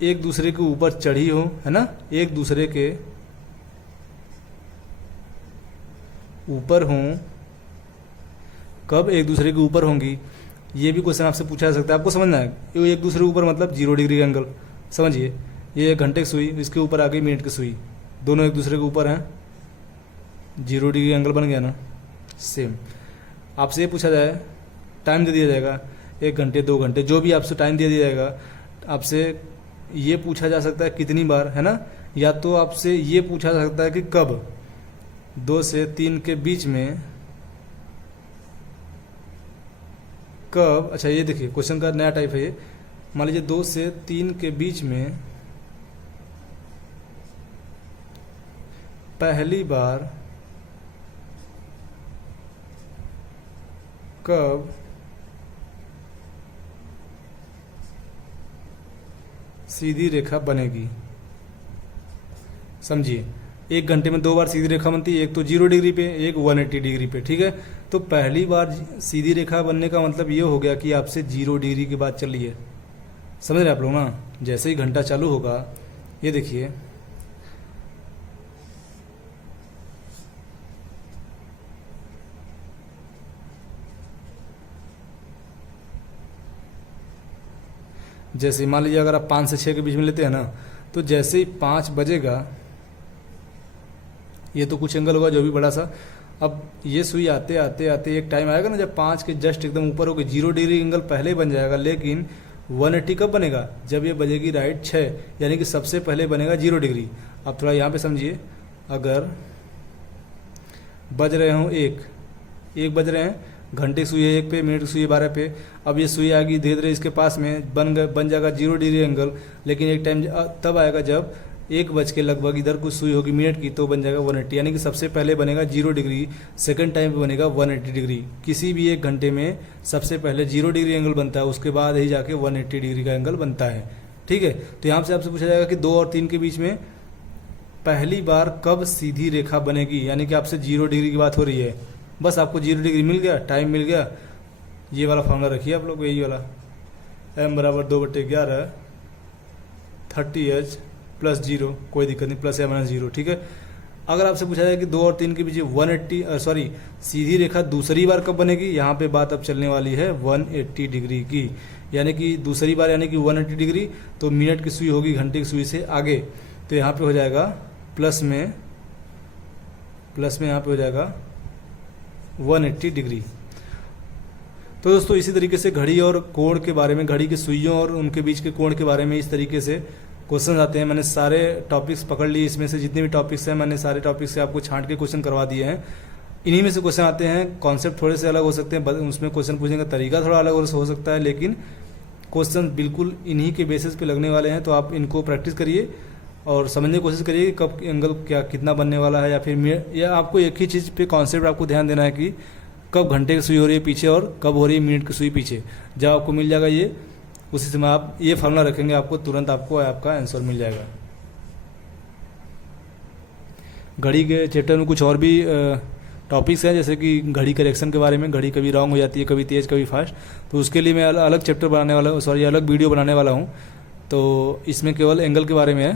एक दूसरे के ऊपर चढ़ी हो, है ना, एक दूसरे के ऊपर हो। कब एक दूसरे के ऊपर होंगी, ये भी क्वेश्चन आपसे पूछा जा सकता है, आपको समझना है। ये एक दूसरे के ऊपर मतलब 0 डिग्री का एंगल, समझिए, ये 1 घंटे की सुई, इसके ऊपर आ गई मिनट की सुई, दोनों एक दूसरे के ऊपर हैं, 0 डिग्री एंगल बन गया ना। सेम आपसे ये पूछा जाए, टाइम दे दिया जाएगा 1 घंटे 2 घंटे, जो भी आपसे टाइम दे दिया जाएगा, आपसे ये पूछा जा सकता है कितनी बार, है ना, या तो आपसे ये पूछा जा सकता है कि कब 2 से 3 के बीच में कब। अच्छा ये देखिए क्वेश्चन का नया टाइप है ये, मान लीजिए 2 से 3 के बीच में पहली बार कब सीधी रेखा बनेगी। समझिए, 1 घंटे में 2 बार सीधी रेखा बनती है, एक तो 0 डिग्री पे, एक 180 डिग्री पे, ठीक है। तो पहली बार सीधी रेखा बनने का मतलब ये हो गया कि आपसे 0 डिग्री की बात चल रही है, समझ रहे आप लोग ना। जैसे ही घंटा चालू होगा, ये देखिए जैसे मान लीजिए अगर आप 5 से 6 के बीच में लेते हैं ना, तो जैसे ही 5 बजेगा, ये तो कुछ एंगल होगा जो भी बड़ा सा, अब ये सुई आते आते आते एक टाइम आएगा ना जब 5 के जस्ट एकदम ऊपर होकर 0 डिग्री एंगल पहले ही बन जाएगा, लेकिन 180 कब बनेगा? जब ये बजेगी राइट 6, यानी कि सबसे पहले बनेगा 0 डिग्री। अब थोड़ा यहाँ पे समझिए, अगर बज रहे हों एक बज रहे हैं, घंटे की सुई है 1 पे, मिनट की सुई है 12 पे। अब ये सुई आएगी धीरे धीरे इसके पास में बन जाएगा 0 डिग्री एंगल, लेकिन एक टाइम तब आएगा जब 1 बज के लगभग इधर कुछ सुई होगी मिनट की, तो बन जाएगा 180, यानी कि सबसे पहले बनेगा 0 डिग्री, सेकंड टाइम पे बनेगा 180 डिग्री। किसी भी एक घंटे में सबसे पहले 0 डिग्री एंगल बनता है, उसके बाद ही जाके 180 डिग्री का एंगल बनता है। ठीक है, तो यहाँ से आपसे पूछा जाएगा कि 2 और 3 के बीच में पहली बार कब सीधी रेखा बनेगी, यानी कि आपसे 0 डिग्री की बात हो रही है। बस आपको 0 डिग्री मिल गया, टाइम मिल गया, ये वाला फॉर्मूला रखिए आप लोग, यही वाला m बराबर 2/11 30h प्लस 0, कोई दिक्कत नहीं, प्लस या माइनस 0। ठीक है, अगर आपसे पूछा जाए कि 2 और 3 के बीच 180 सीधी रेखा दूसरी बार कब बनेगी, यहाँ पे बात अब चलने वाली है 180 डिग्री की, यानी कि दूसरी बार यानी कि 180 डिग्री, तो मिनट की सुई होगी घंटे की सुई से आगे, तो यहाँ पे हो जाएगा प्लस में यहाँ पे हो जाएगा 180 डिग्री। तो दोस्तों इसी तरीके से घड़ी और कोण के बारे में, घड़ी की सुइयों और उनके बीच के कोण के बारे में इस तरीके से क्वेश्चन आते हैं। मैंने सारे टॉपिक्स पकड़ लिए, इसमें से जितने भी टॉपिक्स हैं मैंने सारे टॉपिक्स से आपको छांट के क्वेश्चन करवा दिए हैं। इन्हीं में से क्वेश्चन आते हैं, कॉन्सेप्ट थोड़े से अलग हो सकते हैं, उसमें क्वेश्चन पूछने का तरीका थोड़ा अलग हो सकता है, लेकिन क्वेश्चन बिल्कुल इन्हीं के बेसिस पे लगने वाले हैं। तो आप इनको प्रैक्टिस करिए और समझने की कोशिश करिए कि कब एंगल कितना बनने वाला है, या आपको एक ही चीज़ पे कॉन्सेप्ट आपको ध्यान देना है कि कब घंटे की सुई हो रही है पीछे और कब हो रही है मिनट की सुई पीछे। जब आपको मिल जाएगा ये, उसी समय आप ये फार्मूला रखेंगे, आपको तुरंत आपका आंसर मिल जाएगा। घड़ी के चैप्टर में कुछ और भी टॉपिक्स हैं, जैसे कि घड़ी करेक्शन के बारे में, घड़ी कभी रॉन्ग हो जाती है, कभी तेज़ कभी फास्ट, तो उसके लिए मैं अलग चैप्टर बनाने वाला हूँ, अलग वीडियो बनाने वाला हूँ। तो इसमें केवल एंगल के बारे में है।